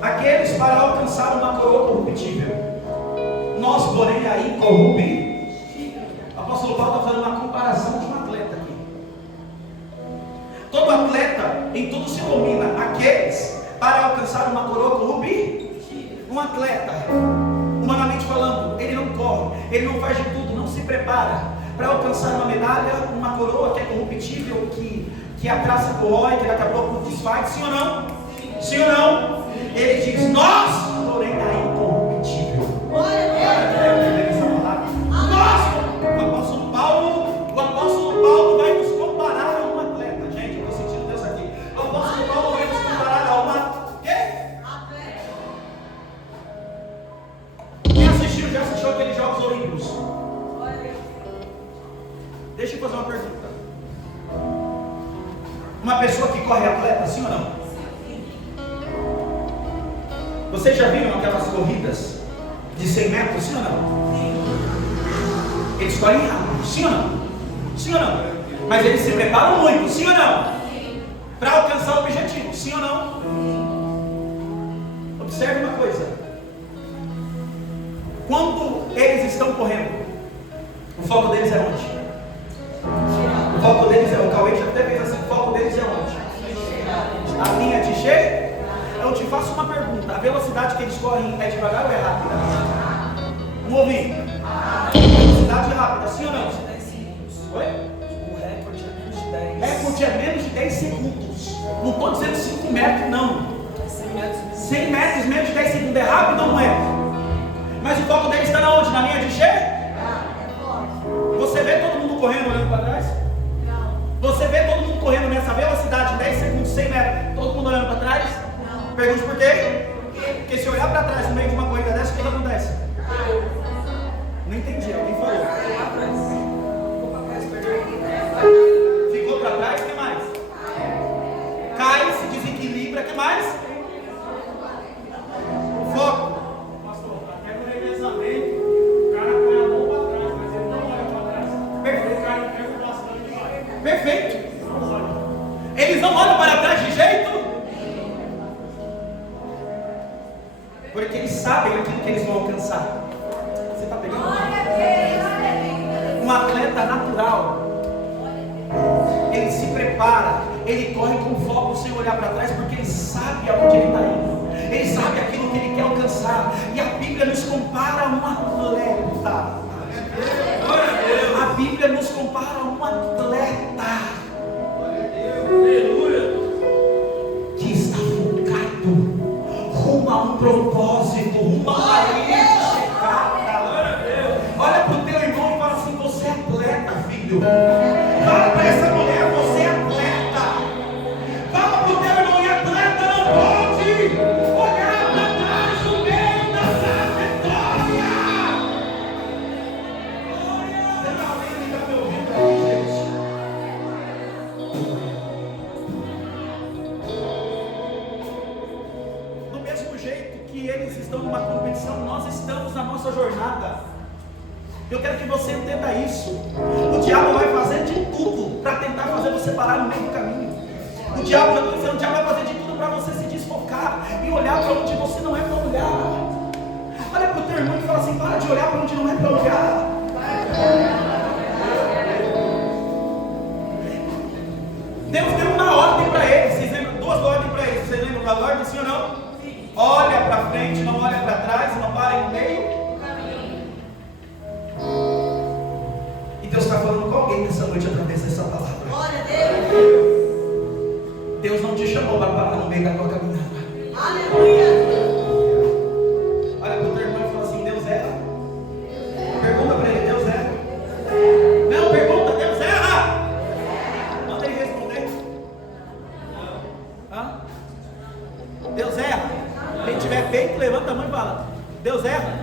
Aqueles para alcançar uma coroa corruptível, nós, porém, a incorruptível. O apóstolo Paulo está fazendo uma comparação de um atleta aqui. Todo atleta, em tudo se domina. Aqueles para alcançar uma coroa corruptível. Um atleta, humanamente falando, ele não corre, ele não faz de tudo, não se prepara para alcançar uma medalha, uma coroa que é corruptível, que a traça corrói, que daqui a pouco desfaz, sim ou não? Sim ou não? Ele diz, nós, porém, a incorruptível. Nós, o apóstolo Paulo vai nos comparar a um atleta. Gente, eu estou sentindo Deus aqui. O apóstolo Paulo vai nos comparar a uma atleta. Quem assistiu, já assistiu aqueles Jogos Olímpicos? Deixa eu fazer uma pergunta. Uma pessoa que corre atleta, sim ou não? Vocês já viram aquelas corridas de 100 metros, sim ou não? Eles correm rápido, sim ou não? Sim ou não? Mas eles se preparam muito, sim ou não? Para alcançar o objetivo, sim ou não? Observe uma coisa. Quando eles estão correndo, o foco deles é onde? O foco deles é, o Cauê já até fez assim, o foco deles é onde? A linha de cheio? Eu te faço uma pergunta, a velocidade que eles correm é devagar ou é rápida? Não ouvi? Velocidade rápida, sim ou não? Oi? O recorde é menos de 10. Recorde é menos de 10 segundos. Não estou dizendo 5 metros, não. 100 metros, menos de 10 segundos. É rápido ou não é? Mas o foco deles está na onde? Na linha de cheio? Você vê todo mundo correndo olhando para trás? Não. Você vê todo mundo correndo nessa velocidade, 10 segundos, 100 metros, todo mundo olhando para trás? Não. Pergunte por quê? Porque se olhar para trás no meio de uma corrida dessa, o que acontece? Não entendi, alguém falou. Ficou para trás, o que mais? Cai, se desequilibra, o que mais? Foco. É no revezamento, o cara põe a mão para trás, mas ele não olha para trás. Perfeito. O cara pega o bastante e vai. Perfeito. Eles não olham para trás de jeito, porque eles sabem aquilo que eles vão alcançar. Você está pegando? Um atleta natural, ele se prepara, ele corre com foco sem olhar para trás, porque ele sabe aonde ele está indo. Ele sabe aquilo que ele quer alcançar. E a Bíblia nos compara a um atleta. A Bíblia nos compara a um atleta que está focado rumo a um propósito, rumo a uma linha chegada. Olha para o teu irmão e fala assim: você é atleta, filho. Fala para essa mulher: você é atleta. Fala para o teu irmão: e atleta não pode olhar para trás no meio da trajetória. Será alguém que está me ouvindo aí, gente? Do mesmo jeito que eles estão numa competição, nós estamos na nossa jornada. Eu quero que você entenda isso. O diabo vai fazer de tudo para tentar fazer você parar no meio do caminho. O diabo, já estou dizendo, o diabo vai fazer de tudo para você se desfocar e olhar para onde você não é para olhar. Olha para o teu irmão e fala assim: para de olhar para onde não é para olhar. Deus deu uma ordem para eles. Vocês lembram? Duas ordens para eles. Vocês lembram da ordem, sim ou não? Olha para frente, não olha para trás, não parem no meio. E Deus está falando com alguém nessa noite através dessa palavra. Glória a Deus. Deus não te chamou para parar no meio da tua caminhada. Aleluia. Olha para o teu irmão e fala assim: Deus erra? Pergunta para ele: Deus erra? Não, pergunta: Deus erra? Manda ele responder. Hã? Deus erra? Quem tiver peito, levanta a mão e fala: Deus erra?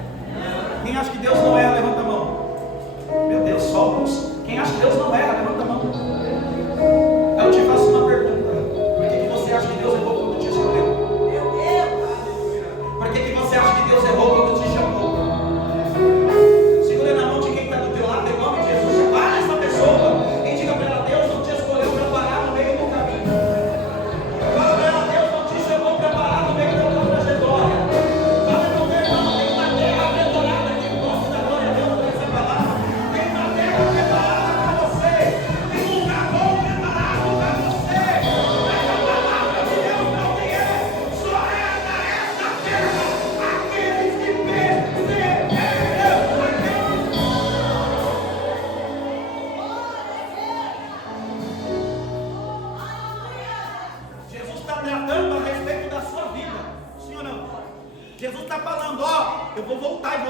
Quem acha que Deus não erra, levanta a mão. Meu Deus, só alguns. Quem acha que Deus não erra, levanta a mão. Eu te faço uma pergunta: por que você acha que Deus errou quando te escolheu? Por que você acha que Deus errou quando te chamou?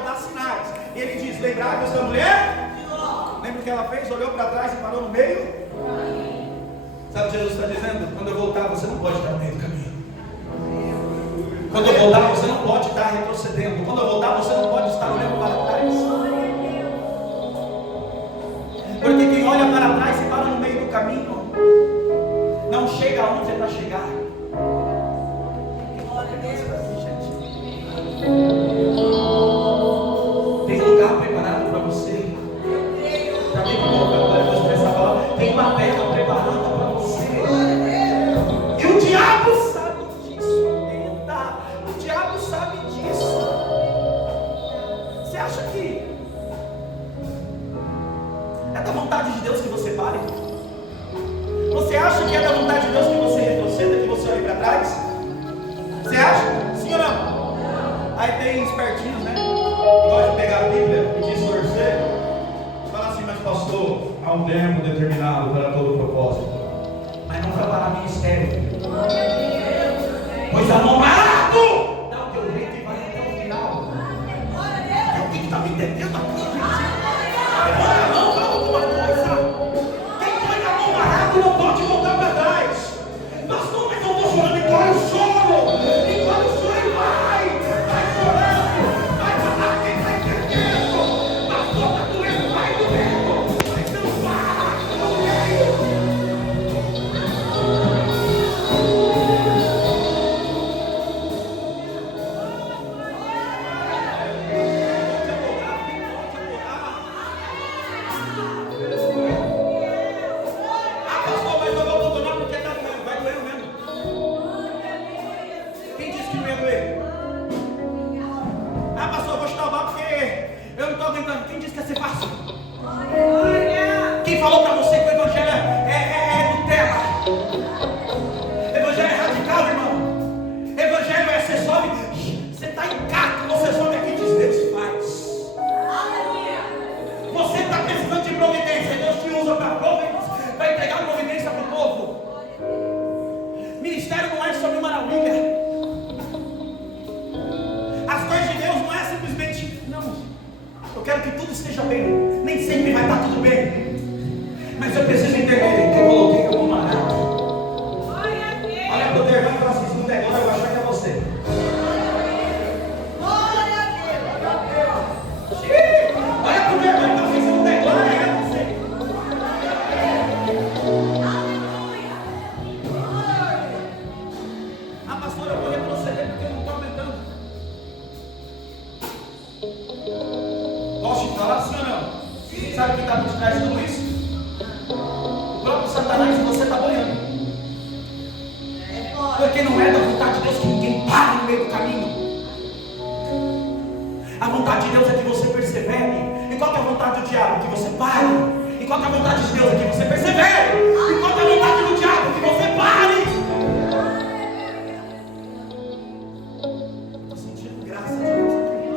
dar sinais. E ele diz: lembrai-vos da mulher? Lembra o que ela fez? Olhou para trás e parou no meio? Sabe o que Jesus está dizendo? Quando eu voltar, você não pode estar no meio do caminho. Quando eu voltar, você não pode estar retrocedendo. Quando eu voltar, você não pode estar olhando para trás. Porque quem olha para trás e para no meio do caminho não chega aonde é para chegar. Tem lugar preparado para você. Também que eu vou expressar a palavra. Tem uma terra preparada para você. E o diabo sabe disso. O diabo sabe disso. Você acha que é da vontade de Deus que você pare? Você acha que é da vontade de Deus que você retroceda, que você olhe para trás? Você acha? Sim ou não? Aí tem espertinhos, né? Que gostam de pegar a Bíblia e distorcer. Fala assim: mas pastor, há um tempo determinado para todo propósito, mas não para parar ministério. Pois anonado! Dá o teu jeito e vai até o final. Alguém que está me entendendo aqui, gente? Levanta a mão para alguma coisa. Quem põe a mão amarrado não pode voltar para trás. Pastor, mas eu estou chorando. Encolhe o choro. Encolhe o choro e vai. Vai chorando. Vai falar quem está entendendo. Pastor, está doendo. Vai doendo. Mas não para. Não veio. Quem disse que ia ser fácil? Quem falou para você que o evangelho é Nutella? Evangelho é radical, irmão. Evangelho é você sobe, você está em caco, você sobe aqui e diz: Deus faz. Você está precisando de providência, Deus te usa para providência, para entregar providência para o povo. Ministério não é sobre maravilha. As coisas de Deus não é simplesmente, não. Eu quero que tudo esteja bem. Nem sempre vai estar tudo bem. Mas eu preciso entender que eu coloquei a mão na água. Olha para o teu irmão e fala assim: se não der glória, eu vou achar que é você. Olha para o teu irmão e fala assim: se não der glória, é você. Ah, pastor, eu vou retroceder porque eu não estou aumentando. Posso te falar sim ou não? Sabe o que está por trás de tudo isso? O próprio Satanás, e você está boiando. Porque não é da vontade de Deus que ninguém pare no meio do caminho. A vontade de Deus é que você persevere. E qual que é a vontade do diabo? Que você pare. E qual que é a vontade de Deus? É que você persevere. E qual que é a vontade do diabo? Que você pare. Estou sentindo graça de Deus aqui.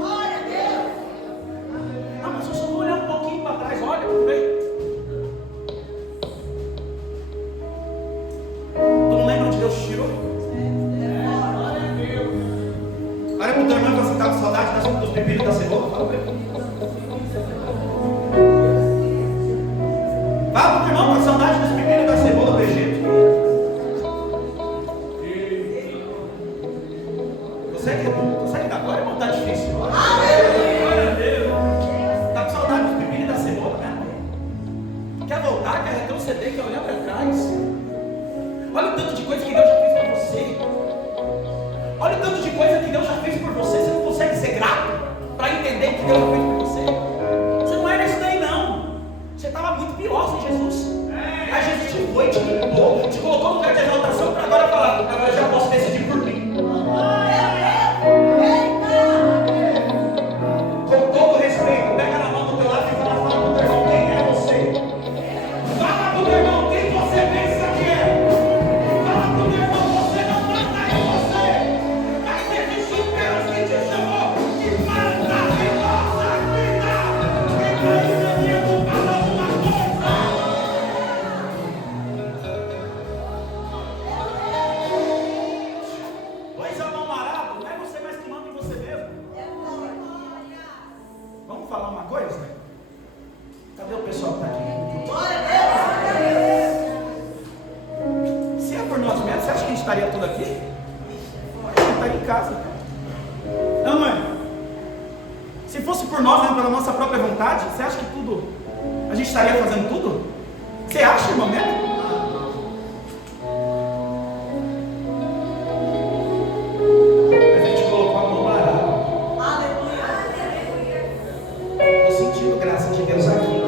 Mas eu só vou olhar um pouquinho para trás. Olha, tudo bem. Tu não lembra onde Deus te tirou? Olha para o teu irmão e fala assim: está com saudade dos pepinos da cebola? Fala para ele. Fala para o teu irmão: com saudade dos pepinos da cebola, beijo. falar uma coisa? Cadê o pessoal que está aqui? Se é por nós mesmos, você acha que a gente estaria tudo aqui? A gente estaria em casa. Não é? Se fosse por nós, pela nossa própria vontade, você acha que tudo, a gente estaria fazendo tudo? Você acha, irmão, mesmo? Mas a gente colocou a mão na água. Estou sentindo graça de Deus aqui.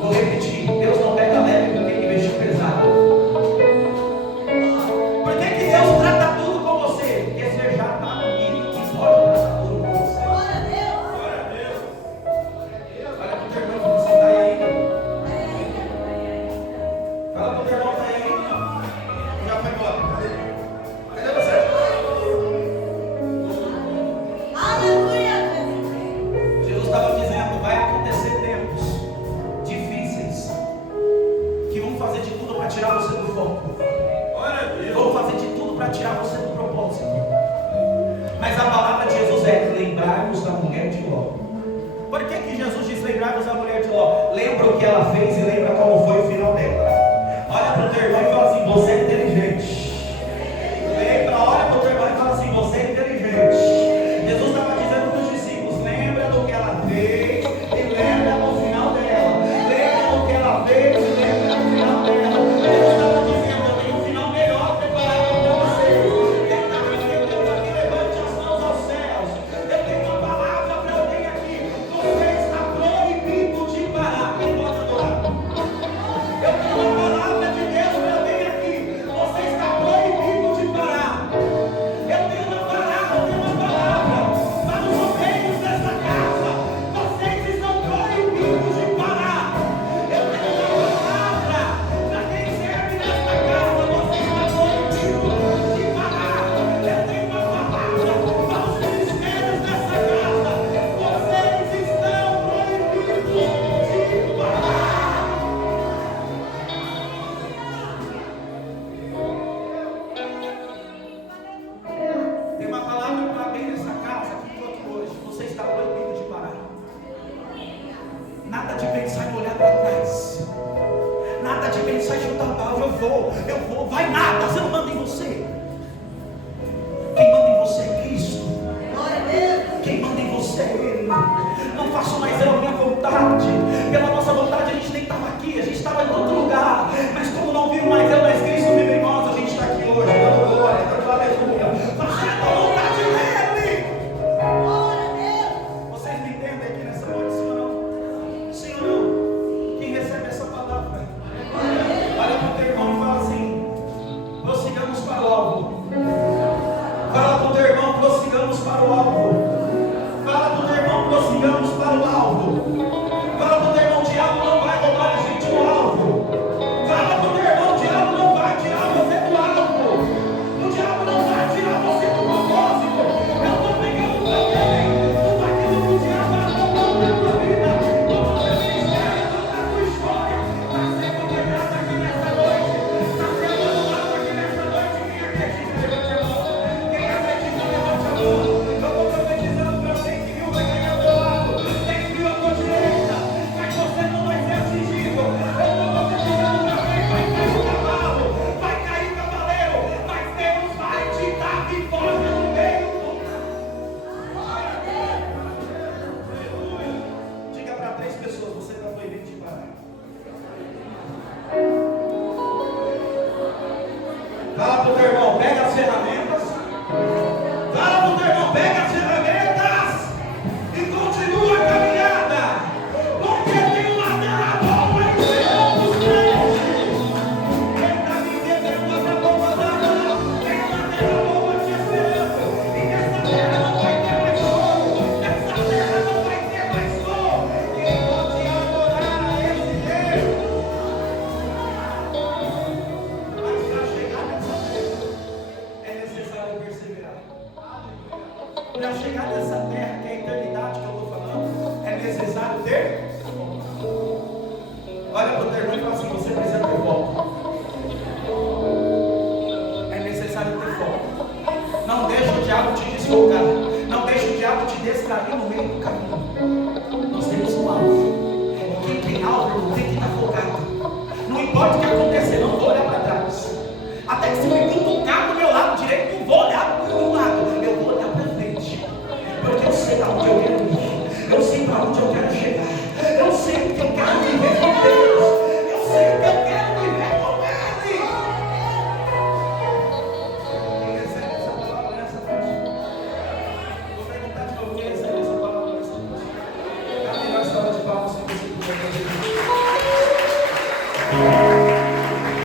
Vou repetir, Deus não pega leve com quem investiu pesado. Por que Deus trata tudo com você? Porque Fala pro teu irmão que tá aí. Já foi embora. Cadê você? Jesus estava dizendo, vai acontecer tempos difíceis que vão fazer de tudo para tirar você do foco. Vão fazer de tudo para tirar você do propósito. Mas a palavra de Jesus é lembrai-vos da mulher de Ló. Por que Jesus diz lembrai-vos da mulher de Ló? Lembra o que ela fez e lembra como foi o final dela. Olha para o teu irmão e fala assim, você é inteligente. Lembra, olha para o teu irmão e fala assim, você é inteligente. Jesus estava dizendo para os discípulos, lembra do que ela fez e lembra do final dela. Lembra do que ela fez e lembra do final dela. Jesus estava dizendo, eu tenho um final melhor preparado para vocês. Eu estava dizendo aqui, levante as mãos aos céus. Eu tenho uma palavra para alguém aqui. Você está proibido de parar. Quem pode adorar? Eu tenho uma palavra de Deus para alguém aqui. Você está proibido de parar. Eu tenho uma palavra para os obreiros desta casa. Vocês estão proibidos de parar. Eu tenho uma palavra para quem serve nesta casa. Você está proibido de parar. Eu tenho uma palavra para os ministérios desta casa. Vocês estão proibidos de parar. Tem uma palavra para alguém nessa casa que estou aqui hoje. Você está proibido de parar. Nada de pensar em olhar para trás. Nada de pensar em chutar o pau. Eu vou. Vai nada. Você não manda em você. Quem manda em você é Cristo. Quem manda em você é Ele. Não faço mais eu a minha vontade. Pela nossa vontade a gente nem estava aqui. A gente estava em outro lugar. Mas como não viu mais eu, mas Cristo vive em nós, a gente está aqui hoje. Dando glória, dando aleluia. Fazendo a vontade dele. Vocês me entendem aqui nessa noite, sim ou não? Sim ou não? Quem recebe essa palavra? Olha para o teu irmão e fala assim, prossigamos para o alvo. Fala para o teu irmão, prossigamos para o alvo. Fala para o teu irmão, prossigamos para o alvo. Fala para o teu irmão, o diabo não vai roubar a gente do alvo. Fala para o teu irmão, o diabo não vai tirar você do alvo. O diabo não vai tirar você do propósito. Eu estou pegando também tudo aquilo que o diabo arrumou na tua vida, no teu ministério, na tua história. Está sendo quebrado aqui nessa noite. Está sendo anulado aqui nessa noite. Quem acredita, levante a mão. Quem acredita, levante a mão. Eu estou profetizando para 100 mil, vai ganhar do lado. 100 mil à tua direita. Mas você não vai ser atingido. Eu estou profetizando para quem vai cair o cavalo. Vai cair o cavaleiro. Mas Deus vai te dar vitória no meio do Aleluia. Diga para 3 pessoas, você está proibido de parar. Fala para o teu irmão, pega as ferramentas. Fala para o teu irmão, pega as ferramentas e continua a caminhada. Porque tem uma terra boa em cima dos crentes. Quem está vivendo uma terra boa dada, tem uma terra boa te esperando. E nessa terra não vai ter mais fogo. Nessa terra não vai ter mais fogo. Quem pode adorar a esse Deus? Mas para chegar nessa terra é necessário perseverar. Para chegar nessa terra, que é a eternidade que eu estou falando, é necessário ter. Olha para o teu irmão e fala assim, você precisa ter foco. É necessário ter foco. Não deixa o diabo te desfocar. Não deixa o diabo te distrair no meio do caminho. Nós temos um alvo. E quem tem alvo tem que estar focado. Não importa o que acontecer, não vou olhar para trás. Até que se me cutucar do meu lado direito, não vou olhar para o lado. Eu vou olhar para frente. Porque eu sei para onde eu quero ir. Eu sei para onde eu quero chegar.